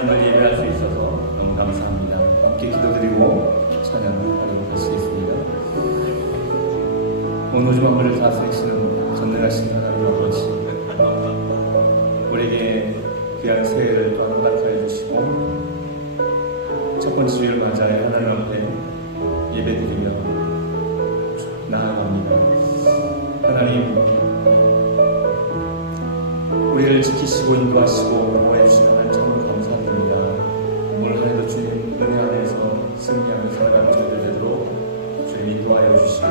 하나님을 예배할 수 있어서 너무 감사합니다. 함께 기도드리고 찬양하도록 하시겠습니다. 온 우주 만물을 다스리시는 전능하신 하나님 아버지, 우리에게 귀한 새해를 또 하나 허락하여 주시고 첫 번째 주일 맞아야 하나님 앞에 예배드리며 나아갑니다. 하나님, 우리를 지키시고 인도하시고 보호해 주시는 하나님 정말 감사드립니다. 오늘 한 해도 주님 은혜 안에서 승리하며 살아가는 저희들 되도록 주님 인도하여 주시고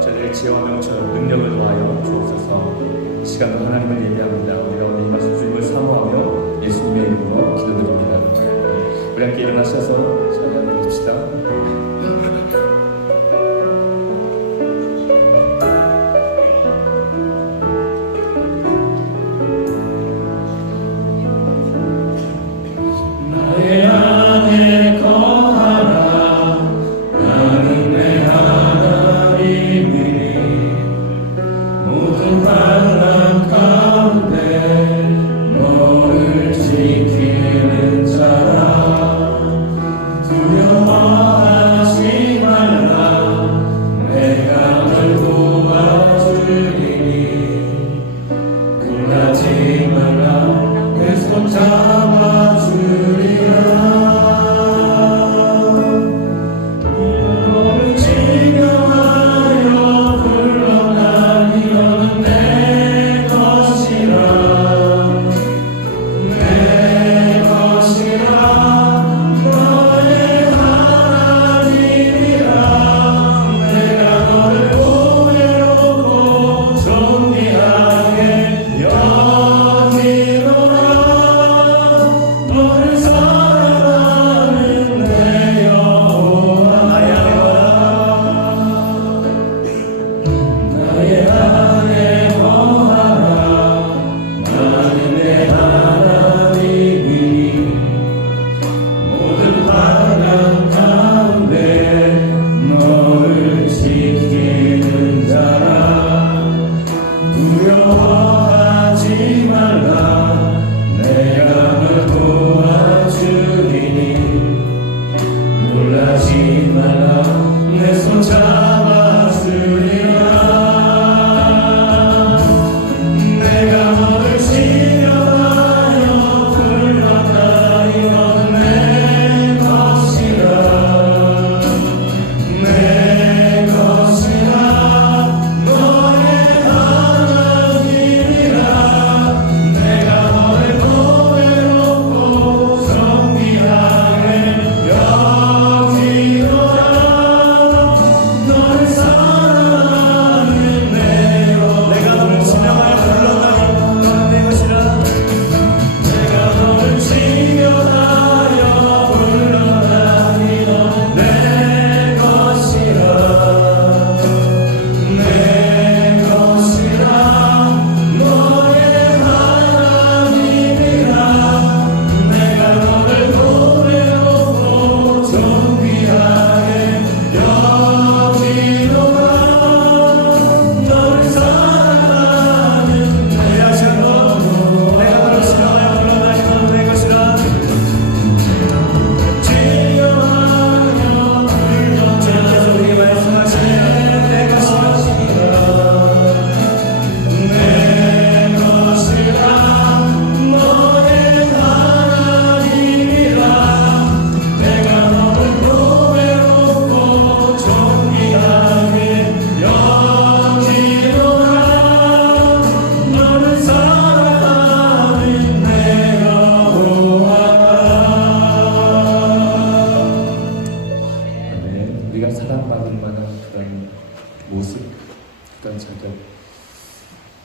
저희들의 지혜와 명철 능력을 더하여 주옵소서. 시간도 하나님을 예배합니다. 우리가 오늘 이 말씀 주님을 사모하며 예수님의 이름으로 기도드립니다. 우리 함께 일어나셔서 찬양을 드립시다.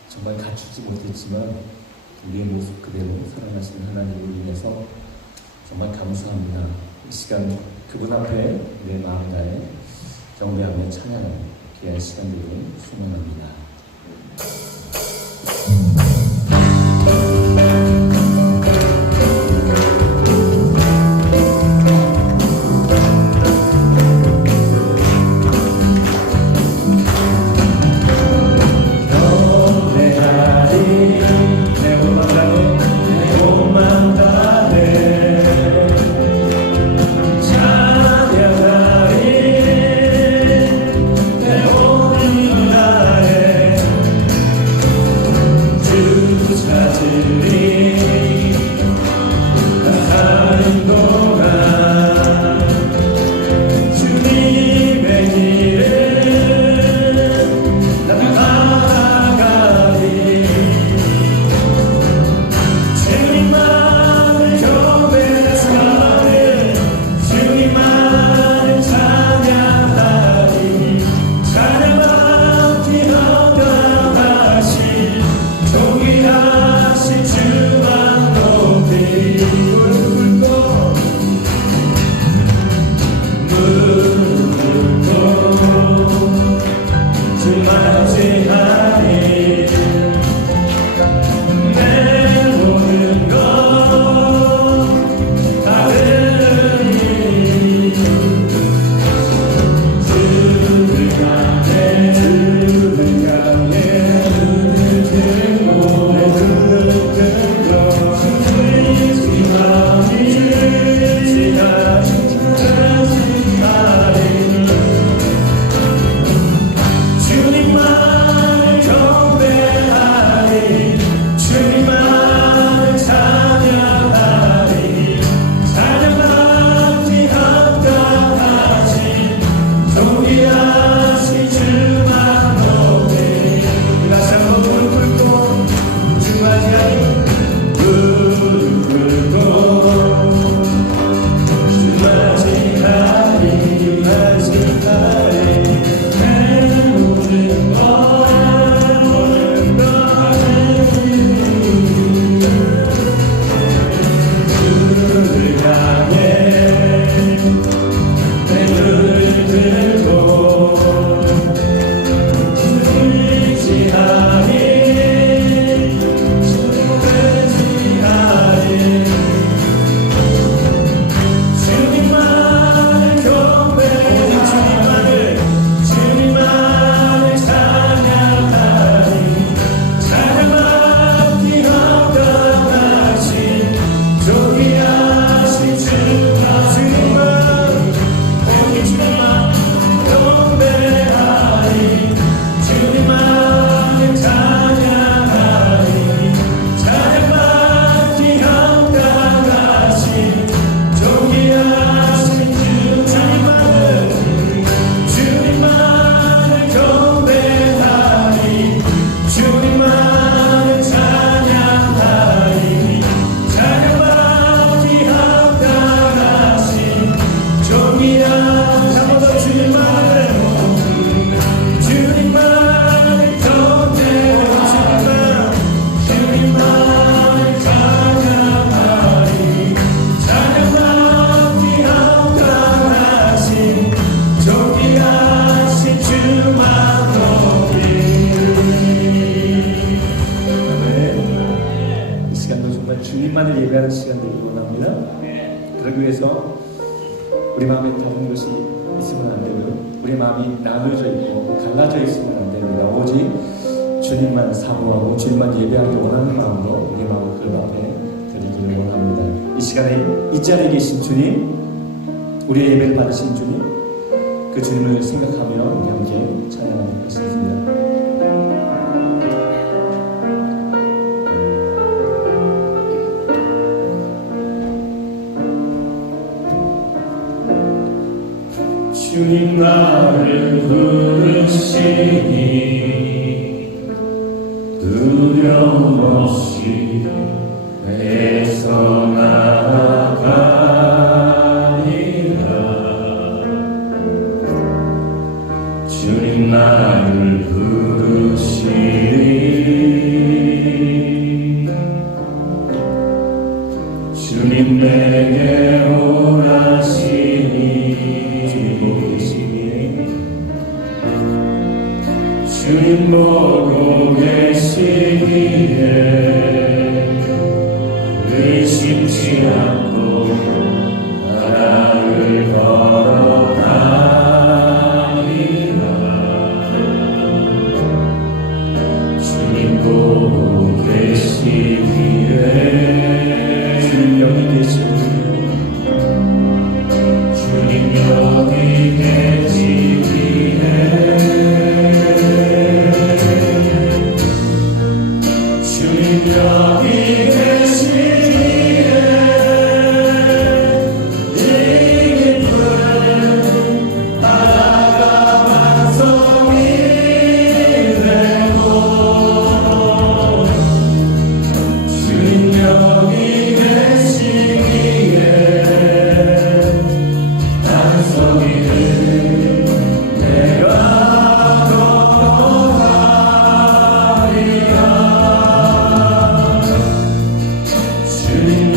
정말 갖추지 못했지만 우리의 모습 그대로 사랑하시는 하나님을 위해서 정말 감사합니다. 이 시간 그분 앞에 내 마음 다해 경배하며 찬양하는 귀한 시간들을 소망합니다. 내 몸만 다해 예배하는 시간 되기 원합니다. 그러기 위해서 우리 마음에 다른 것이 있으면 안 되고요. 우리 마음이 나눠져 있고 갈라져 있으면 안 됩니다. 오직 주님만 사모하고 주님만 예배하기 원하는 마음으로 우리 마음을 그 앞에 드리기를 원합니다. 이 시간에 이 자리에 계신 주님, 우리의 예배를 받으신 주님, 그 주님을 생각하며 우리 함께 찬양하는 것입니다. 주님 나를 부르시니 두려움 없이 애써 나아가리라. 주님 나를 부르시니 주님 내게 오라시니 주님 보고 계시기에 의심치 않고 바람을 걸어가리라. 주님 보고 계시기에 주님 여기 계시기에 주님 여기 계시기에 여기 계시기에 이 깊은 바다가 반성이 되고 주님 여기 계시기에 반성이를 내가 걸어가리라.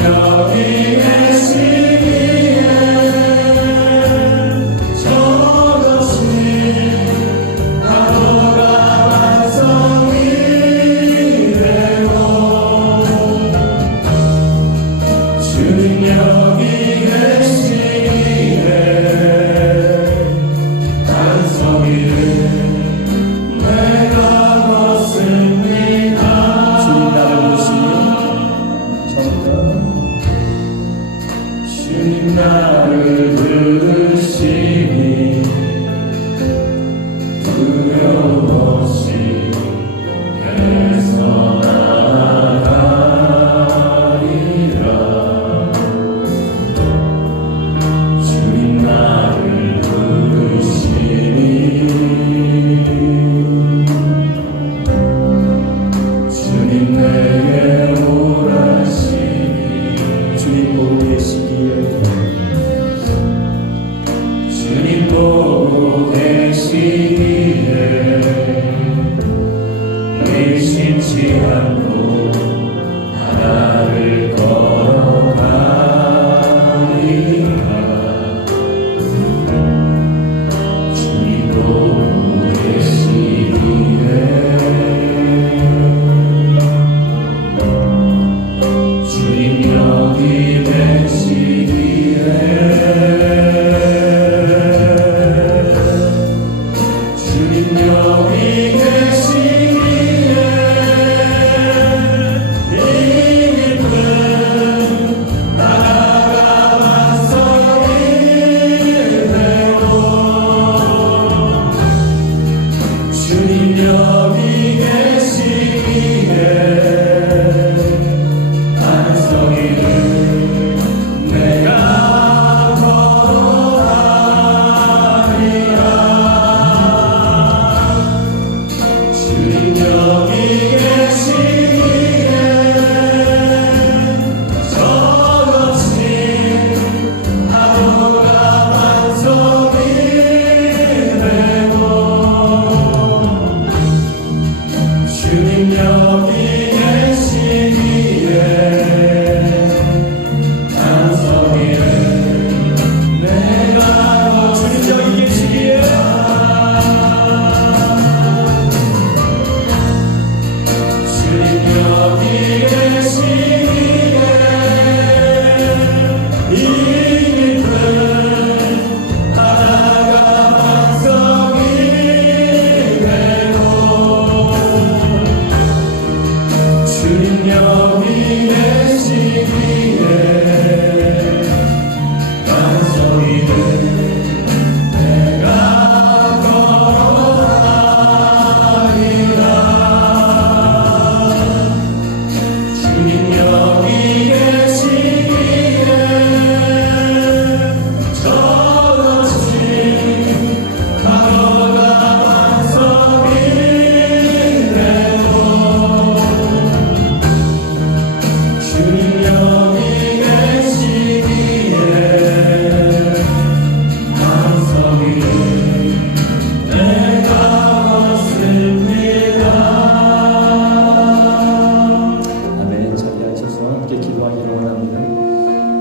여기 계시기에 저것이 바로가 완성이 되고 주님 여기 계시기에 완성이를 내가 벗습니다. 주님 나를 부르시니 주님 나를 부르시니 두려움 없이 애써 나아가리라. 주님 나를 부르시니 주님 내게 오라시니 주님 보고 계시기에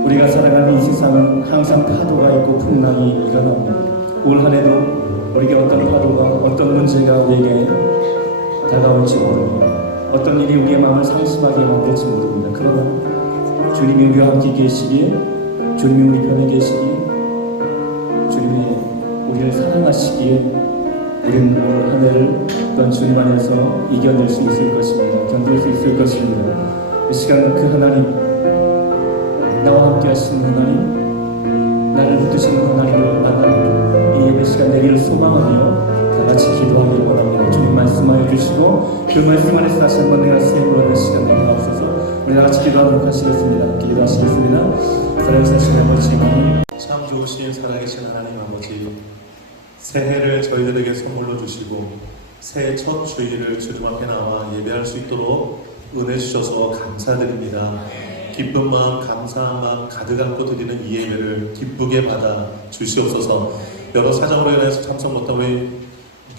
우리가 살아가는 이 세상은 항상 파도가 있고 풍랑이 일어나고 올 한해도 우리에게 어떤 파도가 어떤 문제가 우리에게 다가올지 모르고 어떤 일이 우리의 마음을 상심하게 만들지 모릅니다. 그러나 주님이 우리와 함께 계시기에 주님이 우리 편에 계시기에 주님이 우리를 사랑하시기에 우리는 올 한해를 또한 주님 안에서 이겨낼 수 있을 것입니다. 견딜 수 있을 것입니다. 이 시간 그 하나님, 나와 함께 하시는 하나님, 나를 붙드시는 하나님을 만나는 이 예배 시간 되기를 소망하며 다 같이 기도하기를 원합니다. 주님 말씀하여 주시고 그 말씀 안에서 다시 한번 내가 세임을 얻는 시간 되게 하옵소서. 우리 다 같이 기도하도록 하시겠습니다. 기도하시겠습니다. 사랑하신 아버지, 참 좋으신 살아계신 하나님 아버지, 새해를 저희들에게 선물로 주시고 새해 첫 주일을 주님 앞에 나와 예배할 수 있도록 은혜 주셔서 감사드립니다. 기쁜 마음, 감사한 마음 가득 안고 드리는 이 예배를 기쁘게 받아 주시옵소서. 여러 사정으로 인해서 참석 못한 우리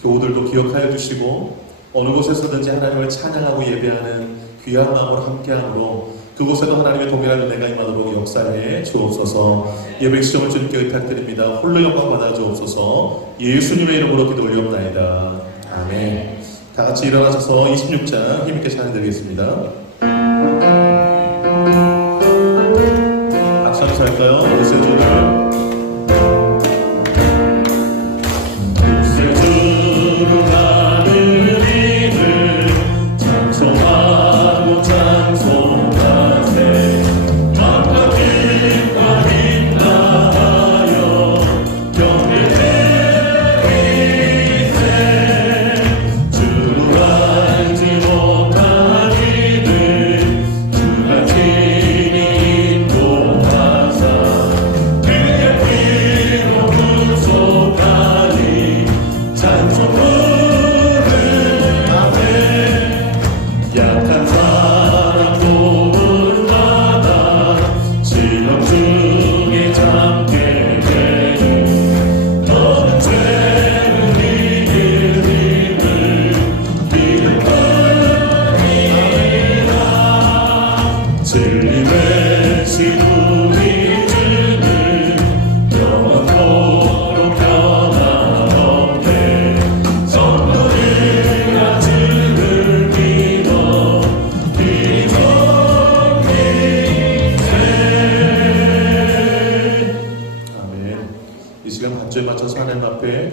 교우들도 기억하여 주시고 어느 곳에서든지 하나님을 찬양하고 예배하는 귀한 마음으로 함께하므로 그곳에도 하나님의 동일한 은혜가 임하도록 역사해 주옵소서. 예배 시험을 주님께 의탁드립니다. 홀로 영광 받아 주옵소서. 예수님의 이름으로 기도 올리옵나이다. 아멘. 다 같이 일어나셔서 26장 힘있게 찬양드리겠습니다. 박수 한번 할까요? 우세주를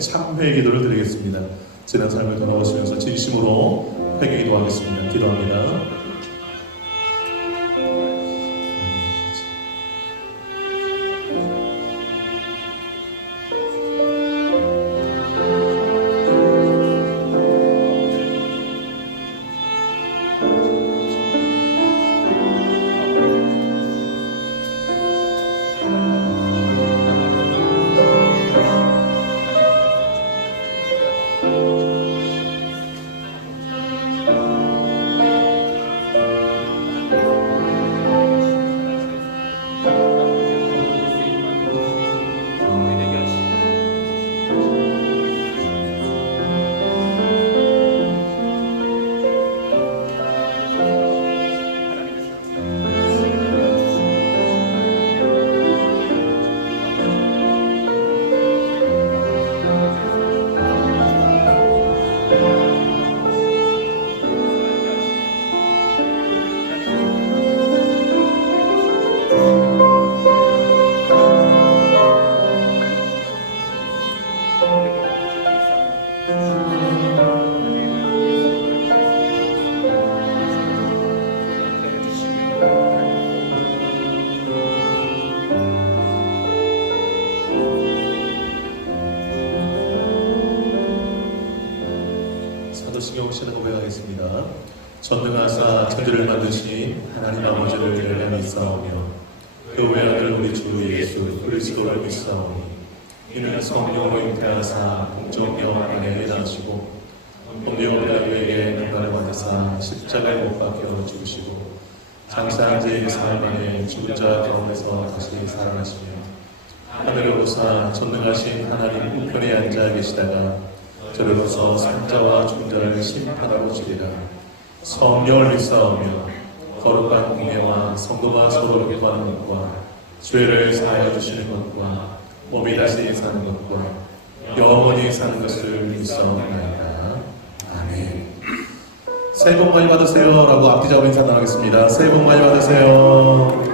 참회의 기도를 드리겠습니다. 지난 삶을 돌아보시면서 진심으로 회개 기도하겠습니다. 기도합니다. 사도신경 씨는 고백하겠습니다. 전능하사 천지를 만드신 하나님 아버지를 열려 믿사오며 그 외아들 우리 주 예수 그리스도를 믿사오니 이는 성령으로 잉태하사 공정령 안에 일하시고 본디오 빌라도에게 능가를 받으사 십자가에 못 박혀 죽으시고 장사한 지 4일 만에 죽은 자 가운데서 다시 살아나시며 하늘을 보사 전능하신 하나님 우편에 앉아 계시다가 저리로서 산자와 중자를 심판하고 주리라. 성령을 믿사오며 거룩한 공예와 성도가 서로 교통하는 것과 죄를 사하여 주시는 것과 몸이 다시 사는 것과 영원히 사는 것을 믿사옵나이다. 아멘. 새해 복 많이 받으세요 라고 앞뒤자고 인사 나누겠습니다. 새해 복 많이 받으세요.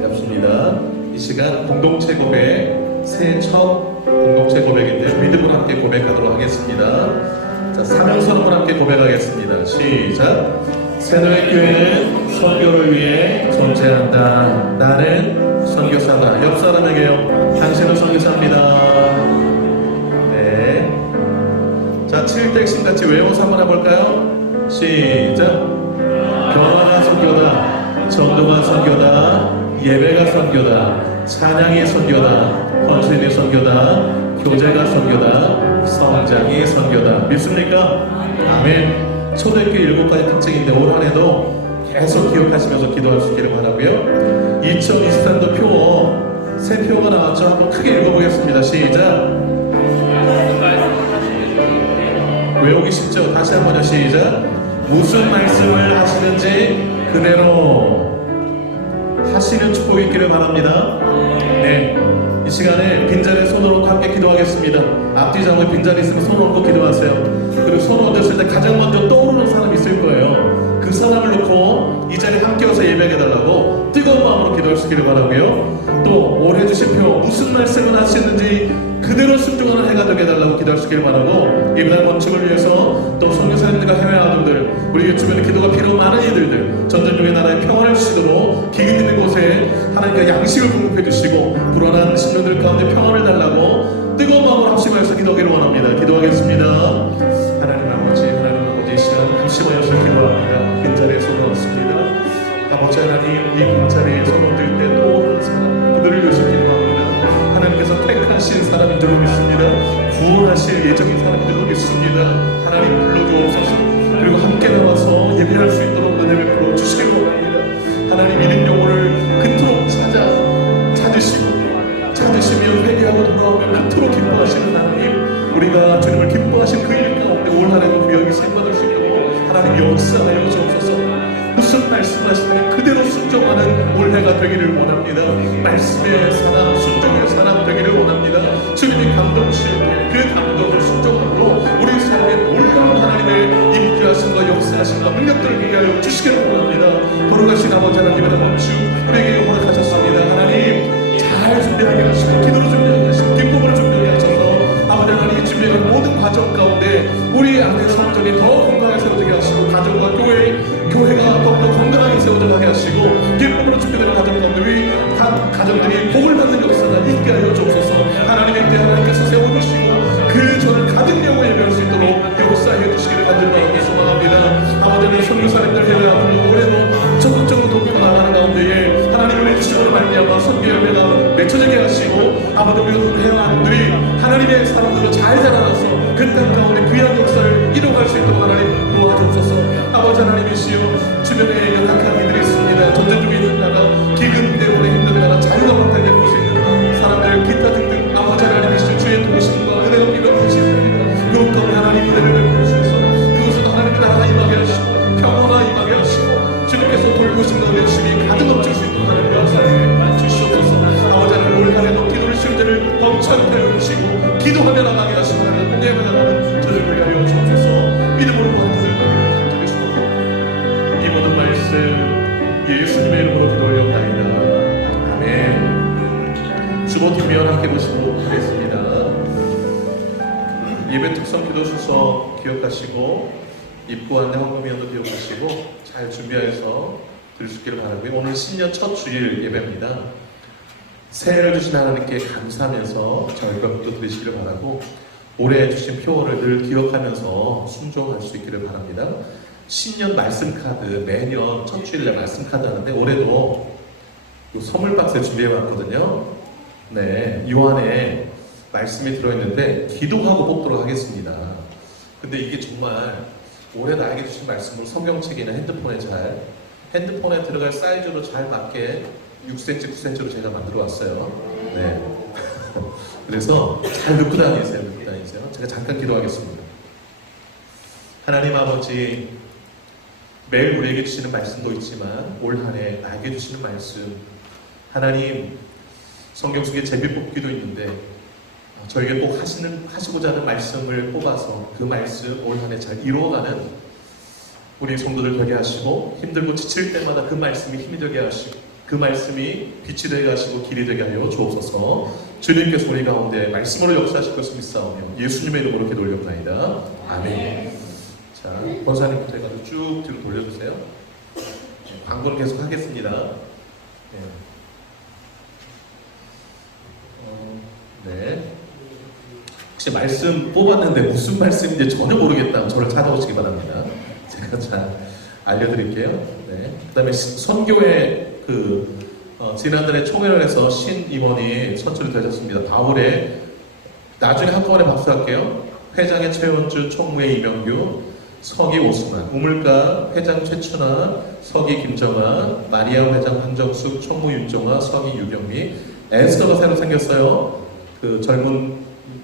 반갑습니다. 이 시간 공동체 고백, 새해 첫 공동체 고백인데 믿음으로 함께 고백하도록 하겠습니다. 자, 사명선언을 함께 고백하겠습니다. 시작. 새노예 교회는 선교를 위해 존재한다. 나는 선교사다. 옆 사람에게요. 당신은 선교사입니다. 네. 자, 7대 같이 외워서 한번 해볼까요? 시작. 경화가 선교다. 전도가 선교다. 예배가 선교다. 찬양이 선교다. 헌신이 선교다. 교제가 선교다. 성장이 선교다. 믿습니까? 아멘. 초대교회 7가지 특징인데 올 한해도 계속 기억하시면서 기도할 수 있기를 바라고요. 2023도 표, 새 표가 나왔죠. 한번 크게 읽어보겠습니다. 시작. 외우기 쉽죠? 다시 한번요. 시작. 무슨 말씀을 하시는지 그대로 하시는 축복이 있기를 바랍니다. 네, 이 시간에 빈자리에 손을 얹고 함께 기도하겠습니다. 앞뒤 장에 빈자리 있으면 손을 얹고 기도하세요. 그리고 손을 얹었을 때 가장 먼저 떠오르는 사람이 있을 거예요. 그 사람을 놓고 이 자리에 함께 와서 예배해달라고 뜨거운 마음으로 기도할 수 있기를 바라고요. 또 올해 주신 표 무슨 말씀을 하시는지 그대로 순종하는 해가 되게 해달라고 기도할 수 있기를 바라고, 이번 건축을 위해서 또 선교사님들과 해외 아동들, 우리 주변에 기도가 필요한 많은 이들들 전전중의 나라의 평화를 주시도록 기근 있는 곳에 하나님께 양식을 공급해 주시고 불안한 심령들 가운데 평화를 달라고 뜨거운 마음으로 합심하여서 기도하기를 원합니다. 기도하겠습니다. 하나님 아버지, 이 시간 합심하여서 기도합니다. 빈자리에 손을 얹습니다. 아버지 하나님, 이 빈자리에 손을 얹을 때 떠오르는 사람 그들을 위해서 기도합니다. 하나님께서 택하신 사람인 줄로 믿습니다. 구원하실 예정인 사람인 줄로 믿습니다. 하나님 불러주옵소서. 그리고 함께 나와서 예배할 수 있도록 은혜를 베풀어 주시길 원합니다. 하나님 믿음 영혼을 그토록 찾으시며 회개하고 돌아오면 그토록 기뻐하시는 하나님, 우리가 주님을 기뻐하신 그 일 가운데 올 한해도 구역이 생각할 수 있도록 하나님 역사하여 주옵소서. 무슨 말씀을 하시느니 그대로 순종하는 올해가 되기를 원합니다. 말씀의 사람, 순종의 사람 되기를 원합니다. 주님이 감동하실 때 그 감동을 순종함으로 우리 삶에 놀라운 하나님의 임재하심과 역사하심과 능력들을 보게 하여 주시기를 원합니다. 걸어가신 아버지 하나님의 범주 우리에게 허락하셨습니다. 하나님 잘 준비하게 하시고 기도로 준비하게 하시고 기쁨으로 준비하게 하셔서 아버지 하나님 준비한 모든 과정 가운데 우리 안에 성전이 더 건강하게 세워지게 하시고 가정과 교회가 더욱더 건강하게 세워져가게 하시고 기쁨으로 준비되는 가정 가운데 우리 가정들이 복을 받는 역사가 있게 하여 주옵소서. 하나님의 때 하나님께서 세워주시고 그 전을 가득 영어 예배할 수 있도록 역사해 주시기를 간절히 소망합니다. 아버지 하나님 선교사님들 해외하고 올해도 적극적으로 돕고 나가는 가운데에 하나님의 주시는 말미암아 선교 열매가 맺혀지게 하시고 아버지 우리 해외하는들이 하나님의 사람들로 잘 자라나서 그 땅 가운데 귀한 역사를 이뤄갈 수 있도록 하나님 도와주옵소서. 아버지 하나님이시여 주변에 연약한 이들이 있습니다. 전쟁 중에 있는 나라, 기근 때문에 힘든 나라, 자유가 못하게 할 수 있는 사람들 기타 등등 아버지 하나님이시여 주의 도우심과 은혜가 필요한 것이 있습니다. 그것 가운데 하나님 은혜를 베풀 수 있어 그것은 하나님의 나라가 임하게 하시고 평화가 임하게 하시고 주님께서 돌보신 가운데 주님이 가득 넘칠 수 있도록 하나님 역사해 주시옵소서. 아버지 하나님 올 한해도 기도를 실제를 범창케 하여 주시고 기도하며 나가게 하시고 하나님 공예하며 나가는 저들을 위하여 주옵소서. 믿음으로 받으실 간절히 소망합니다. 이 모든 말씀 예수님의 이름으로 기도 올려옵나이다. 아멘. 주보팀 위원 함께 보시도록 하겠습니다. 예배 특성 기도 순서 기억하시고 입구 안내 헌금위원도 기억하시고 잘 준비해서 드릴 수 있기를 바라고요. 오늘 신년 첫 주일 예배입니다. 새해를 주신 하나님께 감사하면서 절벽도 드리시기를 바라고 올해 주신 표를 늘 기억하면서 순종할 수 있기를 바랍니다. 신년 말씀 카드 매년 첫 주일날 말씀 카드 하는데 올해도 선물 박스에 준비해봤거든요. 네, 이 안에 말씀이 들어있는데 기도하고 뽑도록 하겠습니다. 근데 이게 정말 올해 나에게 주신 말씀을 성경책이나 핸드폰에 들어갈 사이즈로 잘 맞게 6cm, 9cm로 제가 만들어 왔어요. 네. 그래서 잘 넣고 다니세요. 제가 잠깐 기도하겠습니다. 하나님 아버지, 매일 우리에게 주시는 말씀도 있지만 올 한 해 나에게 주시는 말씀, 하나님 성경 속에 제비뽑기도 있는데 저에게 꼭 하시고자 하는 말씀을 뽑아서 그 말씀 올 한 해 잘 이루어가는 우리 성도들 되게 하시고, 힘들고 지칠 때마다 그 말씀이 힘이 되게 하시고 그 말씀이 빛이 되게 하시고 길이 되게 하여 주옵소서. 주님께서 우리 가운데 말씀으로 역사하실 것을 믿사오며 예수님의 이름으로 기도 올려옵나이다. 아멘. 자, 권사님부터 해가지고 쭉 뒤로 돌려주세요. 광고는 계속 하겠습니다. 네. 혹시 말씀 뽑았는데 무슨 말씀인지 전혀 모르겠다면 저를 찾아오시기 바랍니다. 제가 잘 알려드릴게요. 네. 그 다음에 선교회 지난달에 총회를 신 임원이 선출이 되셨습니다. 바울의, 나중에 한꺼번에 박수할게요. 회장의 최원주, 총무의 이명규, 서기 오스만, 우물가 회장 최춘아, 서기 김정아, 마리아 회장 한정숙, 총무 윤정아, 서기 유경미, 에스더가 새로 생겼어요. 그 젊은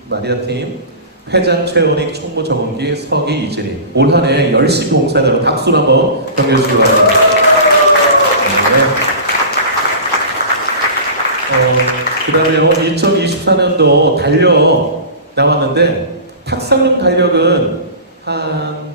마리아 팀, 회장 최원익, 총무 정은기, 서기 이진희. 올 한 해 열심히 봉사하는 박수를 한번 격려해 주시기 바랍니다. 네. 그 다음에 2024년도 달력 나왔는데 탁상용 달력은 한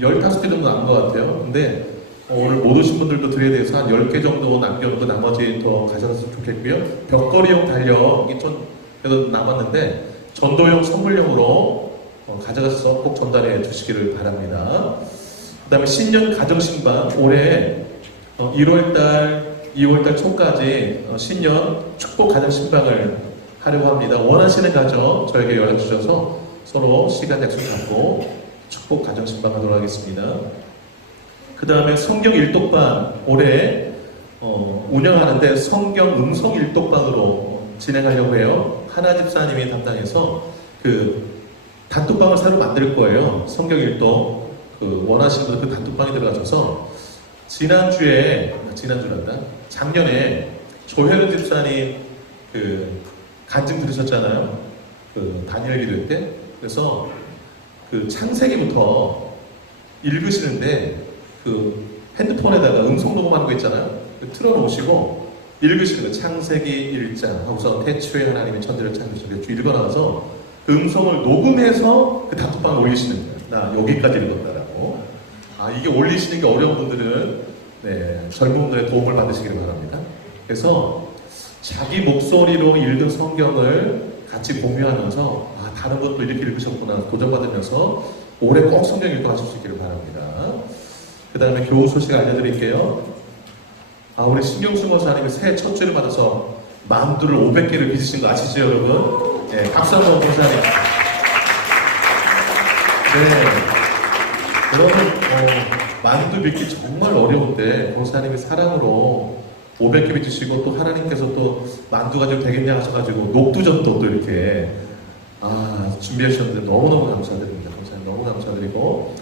15개 정도 나온 것 같아요. 근데 오늘 못 오신 분들도 드려야 돼서 한 10개 정도 남겨놓고 나머지 더 가져갔으면 좋겠고요. 벽걸이용 달력이 좀 그래도 남았는데 전도용 선물용으로 가져가서 꼭 전달해 주시기를 바랍니다. 그 다음에 신년 가정신방 올해 1월달 2월달 초까지 신년 축복 가정 신방을 하려고 합니다. 원하시는 가정 저에게 연락 주셔서 서로 시간 약속 잡고 축복 가정 신방 하도록 하겠습니다. 그 다음에 성경 일독방 올해 운영하는데 성경 음성 일독방으로 진행하려고 해요. 하나 집사님이 담당해서 그 단톡방을 새로 만들 거예요. 성경 일독 원하시는 분들 그 단톡방에 들어가셔서 지난주란다. 작년에 조혜련 집사님 간증 들으셨잖아요. 다니엘 기도 때. 그래서 창세기부터 읽으시는데 핸드폰에다가 음성 녹음하는 거 있잖아요. 틀어놓으시고 읽으시는 거 창세기 1장 하고서 태초에 하나님이 천지를 창조하셨고 읽어나가서 그 음성을 녹음해서 그 단톡방에 올리시는 거예요. 나 여기까지 읽었다라고. 이게 올리시는 게 어려운 분들은 젊은 분들의 도움을 받으시길 바랍니다. 그래서 자기 목소리로 읽은 성경을 같이 공유하면서 다른 것도 이렇게 읽으셨구나 도전받으면서 올해 꼭 성경 읽어가실 수 있기를 바랍니다. 그 다음에 교우 소식 알려드릴게요. 우리 신경수 권사님이 새해 첫 주를 받아서 만두를 500개를 빚으신 거 아시죠 여러분? 박수 한번 권사님. 여러분 만두 빚기 정말 어려운데 권사님이 사랑으로 500개 빚으시고 또 하나님께서 또 만두 가지고 되겠냐 하셔가지고 녹두전도 또 이렇게 준비해 주셨는데 너무너무 감사드립니다. 권사님 너무 감사드리고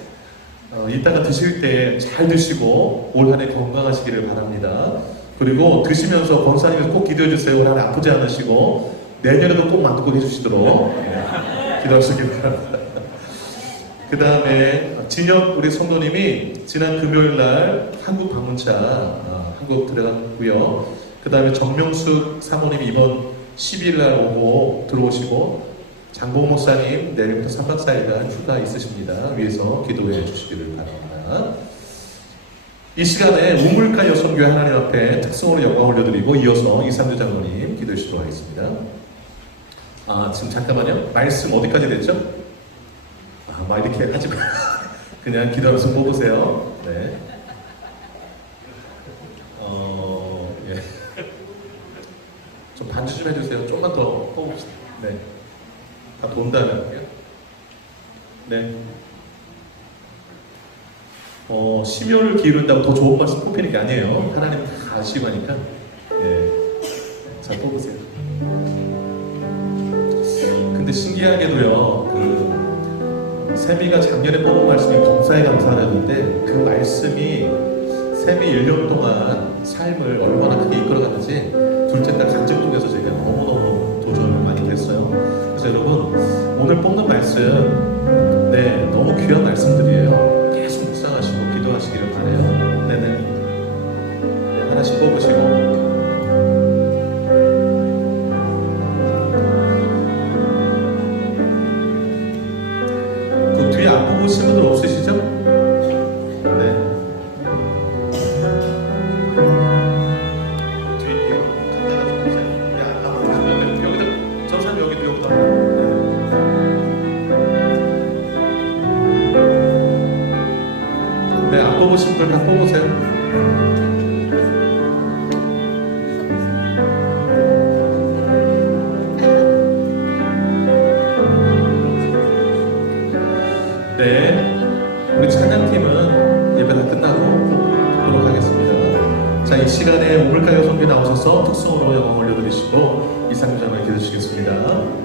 이따가 드실 때 잘 드시고 올 한 해 건강하시기를 바랍니다. 그리고 드시면서 권사님께서 꼭 기도해 주세요. 올 한 해 아프지 않으시고 내년에도 꼭 만두국 해주시도록 기도하시기 바랍니다. 그 다음에 진혁 우리 성도님이 지난 금요일날 한국 방문차 한국 들어갔고요. 그 다음에 정명숙 사모님이 이번 12일날 오고 들어오시고 장봉 목사님 내일부터 3박 4일간 휴가 있으십니다. 위에서 기도해 주시기를 바랍니다. 이 시간에 우물가 여성교회 하나님 앞에 특성으로 영광 올려드리고 이어서 이상주 장로님 기도해 주시도록 하겠습니다. 지금 잠깐만요. 말씀 어디까지 됐죠? 막 이렇게 하지 마. 그냥 기도하면서 뽑으세요. 네. 예. 좀 반주 좀 해주세요. 조금만 더 뽑읍시다. 네. 다 돈다는 거예요. 네. 심혈을 기울인다고 더 좋은 말씀 뽑히는 게 아니에요. 하나님 다 아시고 하니까. 예. 잘 뽑으세요. 근데 신기하게도요, 세미가 작년에 뽑은 말씀이 범사에 감사하였는데 그 말씀이 세미 1년 동안 삶을 얼마나 크게 이끌어갔는지 둘째 날 간증독에서 제가 너무너무 도전을 많이 됐어요. 그래서 여러분 오늘 뽑는 말씀 너무 귀한 말씀들이에요. 계속 묵상하시고 기도하시고 각 뽑으신 분 각 뽑으세요. 네, 우리 찬양팀은 예배 다 끝나고 보도록 하겠습니다. 자, 이 시간에 우물가요 성교 나오셔서 특송으로 영광 올려드리시고 이상장을 기도시겠습니다.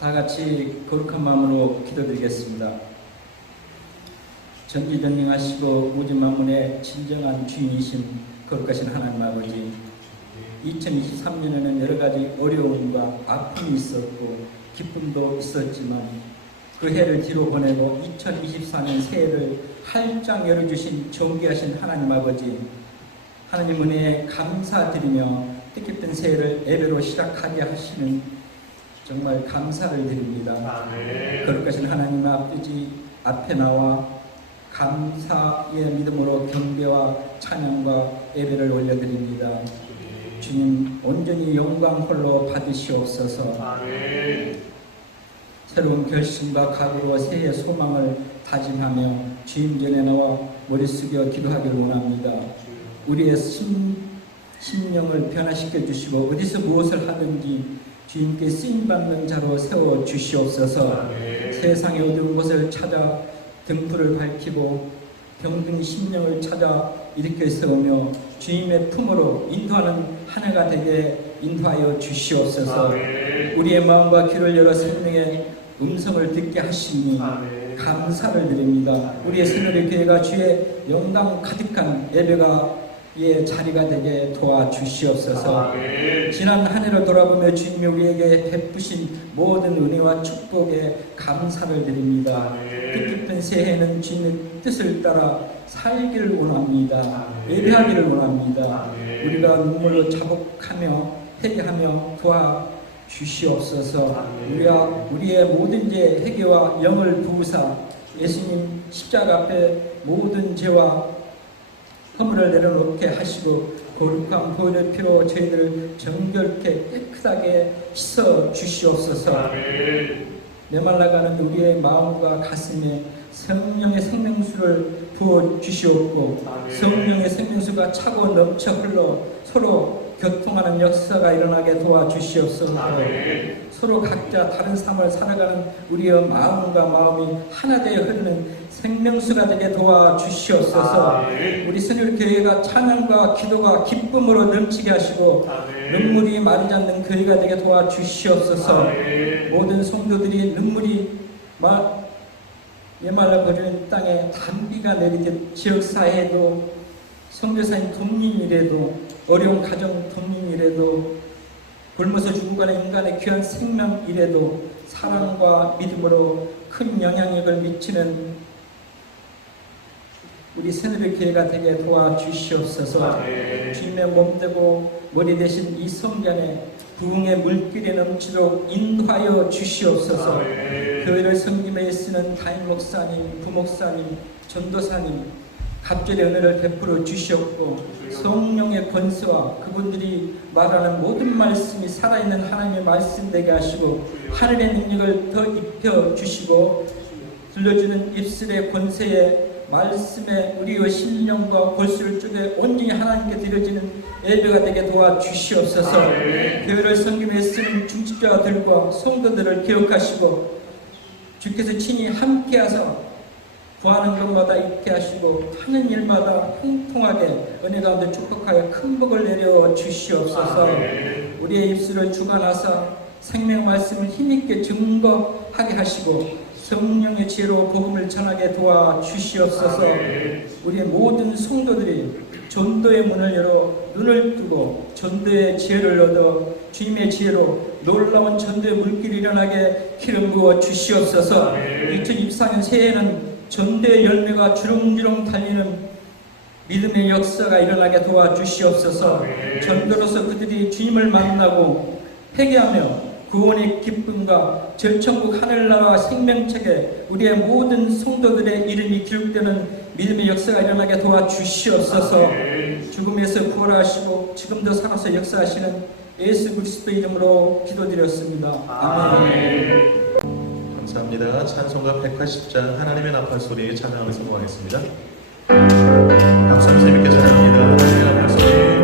다 같이 거룩한 마음으로 기도드리겠습니다. 전지전능하시고 우주 만물의 진정한 주인이신 거룩하신 하나님 아버지, 2023년에는 여러 가지 어려움과 아픔이 있었고 기쁨도 있었지만 그 해를 뒤로 보내고 2024년 새해를 활짝 열어주신 존귀하신 하나님 아버지, 하나님 은혜에 감사드리며 뜻깊은 새해를 예배로 시작하게 하시는 정말 감사를 드립니다. 거룩하신 하나님 아버지 앞에 나와 감사의 믿음으로 경배와 찬양과 예배를 올려드립니다. 주님, 온전히 영광 홀로 받으시옵소서. 새로운 결심과 각오로 새해 소망을 다짐하며 주님 전에 나와 머리 숙여 기도하기를 원합니다. 우리의 심령을 변화시켜 주시고 어디서 무엇을 하든지 주님께 쓰임받는 자로 세워 주시옵소서. 세상의 어두운 곳을 찾아 등불을 밝히고 병든 심령을 찾아 일으켜 세우며 주님의 품으로 인도하는 한 해가 되게 인도하여 주시옵소서. 우리의 마음과 귀를 열어 생명의 음성을 듣게 하시니 감사를 드립니다. 우리의 새누리 교회가 주의 영광 가득한 예배가 자리가 되게 도와주시옵소서. 지난 한 해를 돌아보며 주님이 우리에게 베푸신 모든 은혜와 축복에 감사를 드립니다. 뜻깊은 새해는 주님의 뜻을 따라 살기를 원합니다. 예배하기를 원합니다. 우리가 눈물로 자복하며 회개하며 도와주시옵소서. 우리의 모든 죄 회개와 영을 부으사 예수님 십자가 앞에 모든 죄와 허물을 내려놓게 하시고 거룩한 보혈의 피로 저희들을 정결케 깨끗하게 씻어 주시옵소서. 메말라가는 우리의 마음과 가슴에 성령의 생명수를 부어 주시옵고 성령의 생명수가 차고 넘쳐 흘러 서로 교통하는 역사가 일어나게 도와주시옵소서. 서로 각자 다른 삶을 살아가는 우리의 마음과 마음이 하나 되어 흐르는 생명수가 되게 도와주시옵소서. 우리 선율교회가 찬양과 기도가 기쁨으로 넘치게 하시고 눈물이 마르지 않는 교회가 되게 도와주시옵소서. 모든 성도들이 눈물이 메말라 버리는 땅에 단비가 내리듯 지역사회도 선교사님 돕님이라도 어려운 가정 돕님이라도 굶어서 죽어가는 인간의 귀한 생명이라도 사랑과 믿음으로 큰 영향력을 미치는 우리 새누리교회가 되게 도와주시옵소서. 주님의 몸되고 머리 되신 이 성전에 부흥의 물길이 넘치도록 인도하여 주시옵소서. 교회를 섬김에 쓰는 담임 목사님, 부목사님, 전도사님 갑절의 은혜를 베풀어 주시옵고 성령의 권세와 그분들이 말하는 모든 말씀이 살아있는 하나님의 말씀 되게 하시고 하늘의 능력을 더 입혀 주시고 들려주는 입술의 권세에 말씀에 우리의 심령과 골수를 쪼개 온전히 하나님께 드려지는 예배가 되게 도와주시옵소서. 교회를 섬김에 쓰는 중직자들과 성도들을 기억하시고 주께서 친히 함께하사 구하는 것마다 있게 하시고 하는 일마다 형통하게 은혜 가운데 축복하여 큰 복을 내려 주시옵소서. 우리의 입술을 주관하사 생명 말씀을 힘있게 증거하게 하시고 성령의 지혜로 복음을 전하게 도와주시옵소서. 우리의 모든 성도들이 전도의 문을 열어 눈을 뜨고 전도의 지혜를 얻어 주님의 지혜로 놀라운 전도의 물길이 일어나게 기름 부어 주시옵소서. 2024년 새해에는 전도의 열매가 주렁주렁 달리는 믿음의 역사가 일어나게 도와주시옵소서. 전도로서 그들이 주님을 만나고 회개하며 구원의 기쁨과 절천국 하늘나라 생명책에 우리의 모든 성도들의 이름이 기록되는 믿음의 역사가 일어나게 도와주시옵소서. 죽음에서 부활하시고 지금도 살아서 역사하시는 예수 그리스도 이름으로 기도드렸습니다. 아멘. 감사합니다. 찬송가 180장 하나님의 나팔 소리 찬양을 성공하겠습니다. 박수 재밌게 찬양합니다. 하나님의 나팔 소리.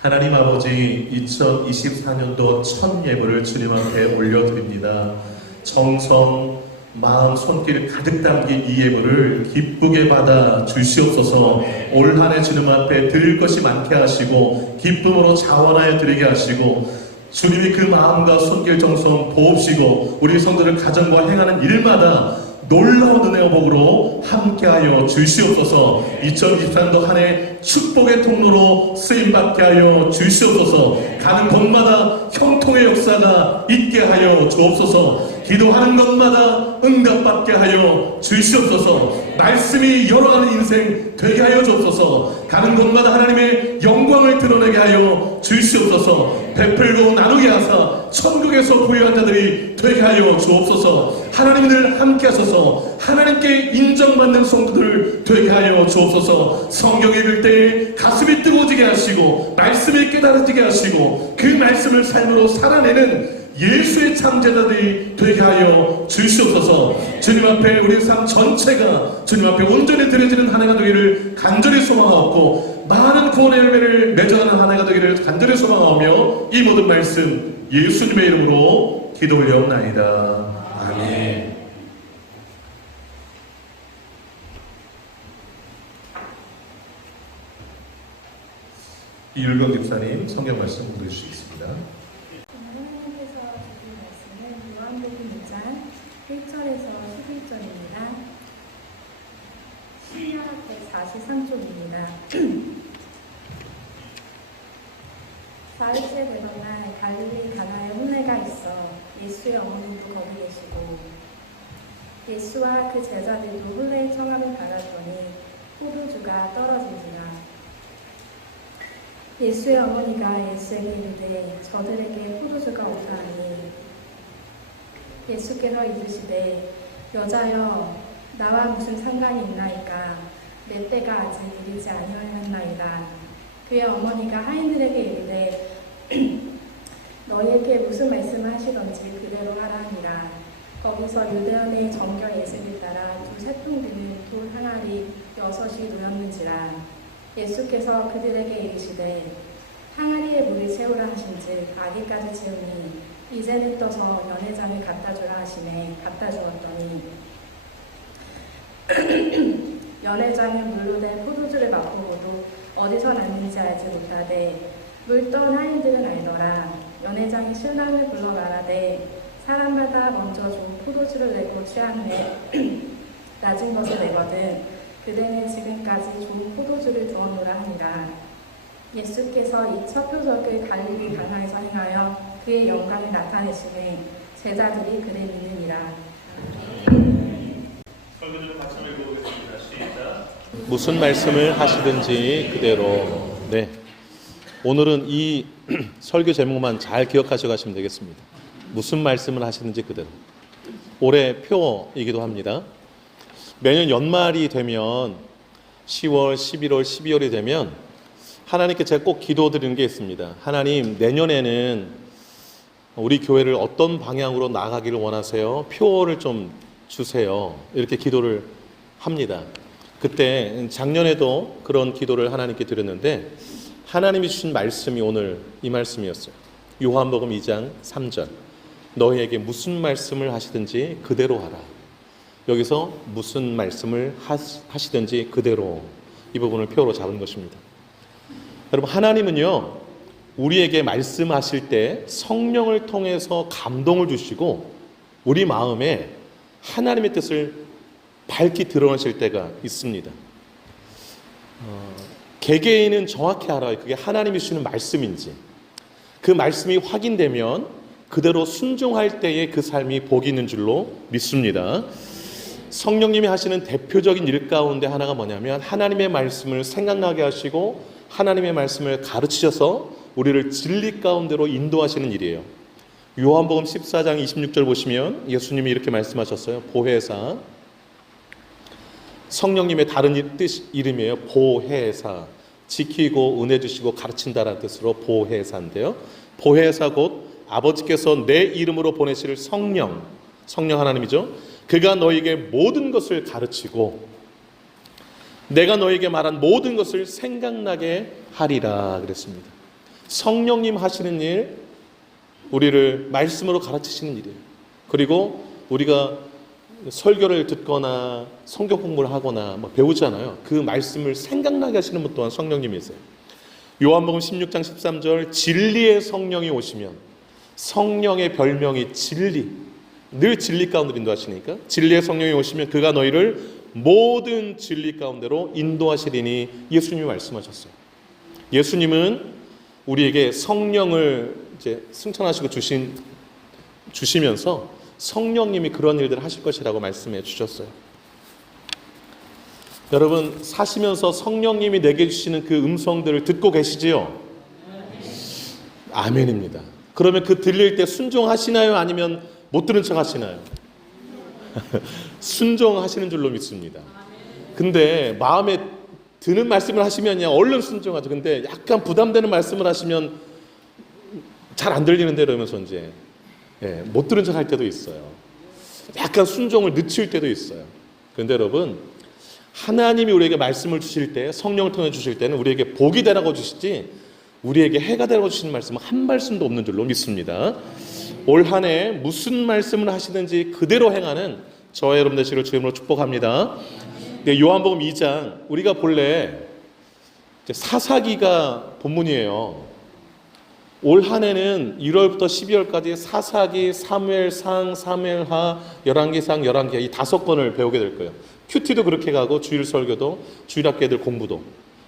하나님 아버지 2024년도 첫 예물을 주님 앞에 올려드립니다. 정성, 마음 손길 가득 담긴 이 예물을 기쁘게 받아 주시옵소서. 올 한 해 주님 앞에 드릴 것이 많게 하시고 기쁨으로 자원하여 드리게 하시고 주님이 그 마음과 손길 정성 보옵시고 우리 성도들 가정과 행하는 일마다 놀라운 은혜와 복으로 함께하여 주시옵소서. 2023년도 한 해 축복의 통로로 쓰임받게 하여 주시옵소서. 가는 곳마다 형통의 역사가 있게 하여 주옵소서. 기도하는 것마다 응답받게 하여 주시옵소서. 말씀이 열어가는 인생 되게 하여 주옵소서. 가는 곳마다 하나님의 영광을 드러내게 하여 주시옵소서. 베풀고 나누게 하사 천국에서 부유한 자들이 되게 하여 주옵소서. 하나님이 늘 함께 하소서. 하나님께 인정받는 성도들 되게 하여 주옵소서. 성경 읽을 때 가슴이 뜨거워지게 하시고 말씀이 깨달아지게 하시고 그 말씀을 삶으로 살아내는 예수의 참제자들이 되게 하여 주시옵소서. 주님 앞에 우리 삶 전체가 주님 앞에 온전히 드려지는 한 해가 되기를 간절히 소망하옵고 많은 구원의 열매를 맺어가는 한 해가 되기를 간절히 소망하오며 이 모든 말씀 예수님의 이름으로 기도 올려옵나이다. 아멘. 이율경 집사님 성경 말씀 공부해 주시겠습니다. 하나님께서 주신 말씀은 요한복음 2장 1절에서 11절입니다. 신약 143쪽입니다. 사흘째 되던 날 갈릴리 가나에 혼례가 있어 예수의 어머님도 거기 계시고 예수와 그 제자들도 혼례의 청함을 받았더니 포도주가 떨어진지라. 예수의 어머니가 예수에게 이르되 저들에게 포도주가 없다 하니 예수께서 이르시되 여자여 나와 무슨 상관이 있나이까 내 때가 아직 이르지 아니하였나이다. 그의 어머니가 하인들에게 이르되 너희에게 무슨 말씀을 하시던지 그대로 하라 하니라. 거기서 유대인의 정결 예식을 따라 두 세통 드는 돌 항아리 6이 놓였는지라. 예수께서 그들에게 이르시되 항아리에 물을 채우라 하신즉 아기까지 채우니 이제는 떠서 연회장을 갖다 주라 하시매 갖다 주었더니 연회장은 물로 된 포도주를 맛보고도 어디서 났는지 알지 못하되 물떠온 하인들은 알더라. 연회장이 신랑을 불러 말하되 사람마다 먼저 좋은 포도주를 내고 취한 후에 낮은 것을 내거든 그대는 지금까지 좋은 포도주를 두어놓으라 하니라. 예수께서 이 첫 표적을 갈릴리 가나에서 행하여 그의 영광을 나타내시매 제자들이 그를 믿느니라. 설교 같이 한번 읽어보겠습니다. 시작. 무슨 말씀을 하시든지 그대로. 네. 오늘은 이 설교 제목만 잘 기억하시고 가시면 되겠습니다. 무슨 말씀을 하시든지 그대로. 올해 표이기도 합니다. 매년 연말이 되면 10월, 11월, 12월이 되면 하나님께 제가 꼭 기도드리는 게 있습니다. 하나님, 내년에는 우리 교회를 어떤 방향으로 나가기를 원하세요? 표를 좀 주세요. 이렇게 기도를 합니다. 그때 작년에도 그런 기도를 하나님께 드렸는데 하나님이 주신 말씀이 오늘 이 말씀이었어요. 요한복음 2장 3절. 너희에게 무슨 말씀을 하시든지 그대로 하라. 여기서 무슨 말씀을 하시든지 그대로 이 부분을 표로 잡은 것입니다. 여러분, 하나님은요 우리에게 말씀하실 때 성령을 통해서 감동을 주시고 우리 마음에 하나님의 뜻을 밝히 드러내실 때가 있습니다. 개개인은 정확히 알아요. 그게 하나님이 주시는 말씀인지. 그 말씀이 확인되면 그대로 순종할 때에 그 삶이 복이 있는 줄로 믿습니다. 성령님이 하시는 대표적인 일 가운데 하나가 뭐냐면 하나님의 말씀을 생각나게 하시고 하나님의 말씀을 가르치셔서 우리를 진리 가운데로 인도하시는 일이에요. 요한복음 14장 26절 보시면 예수님이 이렇게 말씀하셨어요. 보혜사. 성령님의 다른 뜻 이름이에요. 보혜사. 지키고 은혜 주시고 가르친다라는 뜻으로 보혜사인데요. 보혜사 곧 아버지께서 내 이름으로 보내실 성령 하나님이죠. 그가 너에게 모든 것을 가르치고 내가 너에게 말한 모든 것을 생각나게 하리라 그랬습니다. 성령님 하시는 일, 우리를 말씀으로 가르치시는 일이에요. 그리고 우리가 설교를 듣거나 성경 공부를 하거나 뭐 배우잖아요. 그 말씀을 생각나게 하시는 분 또한 성령님이세요. 요한복음 16장 13절 진리의 성령이 오시면, 성령의 별명이 진리, 늘 진리 가운데로 인도하시니까 진리의 성령이 오시면 그가 너희를 모든 진리 가운데로 인도하시리니 예수님이 말씀하셨어요. 예수님은 우리에게 성령을 이제 승천하시고 주시면서 성령님이 그런 일들을 하실 것이라고 말씀해 주셨어요. 여러분, 사시면서 성령님이 내게 주시는 그 음성들을 듣고 계시지요? 아멘입니다. 그러면 그 들릴 때 순종하시나요? 아니면 못 들은 척 하시나요? 순종하시는 줄로 믿습니다. 근데 마음에 드는 말씀을 하시면 그냥 얼른 순종하죠. 근데 약간 부담되는 말씀을 하시면 잘 안 들리는데 이러면서 이제 못 들은 척 할 때도 있어요. 약간 순종을 늦출 때도 있어요. 그런데 여러분, 하나님이 우리에게 말씀을 주실 때, 성령을 통해 주실 때는 우리에게 복이 되라고 주시지 우리에게 해가 되라고 주시는 말씀은 한 말씀도 없는 줄로 믿습니다. 올 한 해 무슨 말씀을 하시든지 그대로 행하는 저와 여러분 되시기를 주님으로 축복합니다. 요한복음 2장, 우리가 본래 사사기가 본문이에요. 올 한 해는 1월부터 12월까지 사사기, 사무엘상, 사무엘하, 열왕기상, 열왕기하 이 5권을 배우게 될 거예요. 큐티도 그렇게 가고 주일 설교도, 주일학교 애들 공부도.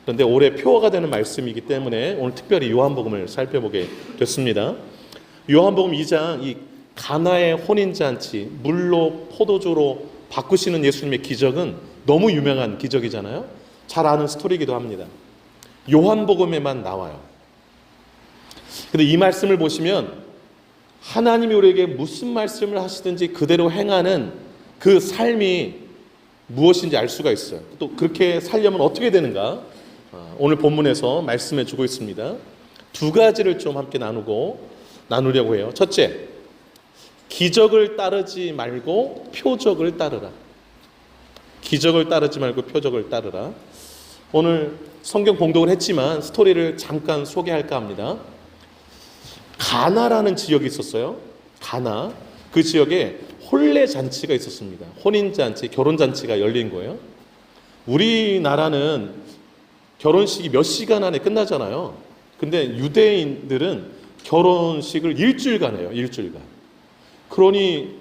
그런데 올해 표어가 되는 말씀이기 때문에 오늘 특별히 요한복음을 살펴보게 됐습니다. 요한복음 2장, 이 가나의 혼인잔치, 물로 포도주로 바꾸시는 예수님의 기적은 너무 유명한 기적이잖아요. 잘 아는 스토리이기도 합니다. 요한복음에만 나와요. 근데 이 말씀을 보시면 하나님이 우리에게 무슨 말씀을 하시든지 그대로 행하는 그 삶이 무엇인지 알 수가 있어요. 또 그렇게 살려면 어떻게 되는가? 오늘 본문에서 말씀해 주고 있습니다. 2가지를 좀 함께 나누려고 해요. 첫째, 기적을 따르지 말고 표적을 따르라. 기적을 따르지 말고 표적을 따르라. 오늘 성경 봉독을 했지만 스토리를 잠깐 소개할까 합니다. 가나라는 지역이 있었어요. 가나. 그 지역에 혼례 잔치가 있었습니다. 혼인 잔치, 결혼 잔치가 열린 거예요. 우리나라는 결혼식이 몇 시간 안에 끝나잖아요. 근데 유대인들은 결혼식을 일주일간 해요. 일주일간. 그러니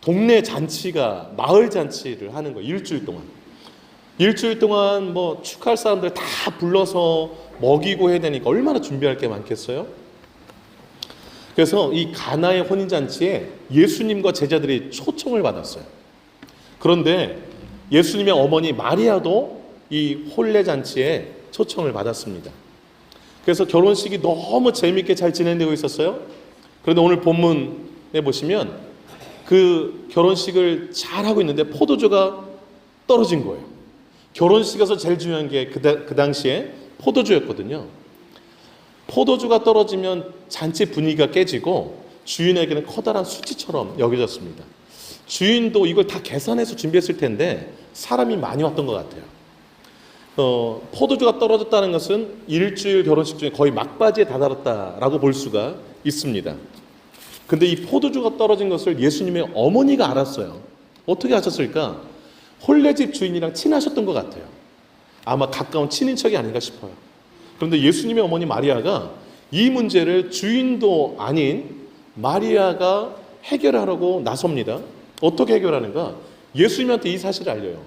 동네 잔치가 마을 잔치를 하는 거예요. 일주일 동안. 일주일 동안 뭐 축하할 사람들 다 불러서 먹이고 해야 되니까 얼마나 준비할 게 많겠어요? 그래서 이 가나의 혼인잔치에 예수님과 제자들이 초청을 받았어요. 그런데 예수님의 어머니 마리아도 이 혼례잔치에 초청을 받았습니다. 그래서 결혼식이 너무 재미있게 잘 진행되고 있었어요. 그런데 오늘 본문에 보시면 그 결혼식을 잘하고 있는데 포도주가 떨어진 거예요. 결혼식에서 제일 중요한 게 그 당시에 포도주였거든요. 포도주가 떨어지면 잔치 분위기가 깨지고 주인에게는 커다란 수치처럼 여겨졌습니다. 주인도 이걸 다 계산해서 준비했을 텐데 사람이 많이 왔던 것 같아요. 포도주가 떨어졌다는 것은 일주일 결혼식 중에 거의 막바지에 다다랐다라고 볼 수가 있습니다. 근데 이 포도주가 떨어진 것을 예수님의 어머니가 알았어요. 어떻게 하셨을까? 혼례집 주인이랑 친하셨던 것 같아요. 아마 가까운 친인척이 아닌가 싶어요. 그런데 예수님의 어머니 마리아가 이 문제를 주인도 아닌 마리아가 해결하려고 나섭니다. 어떻게 해결하는가? 예수님한테 이 사실을 알려요.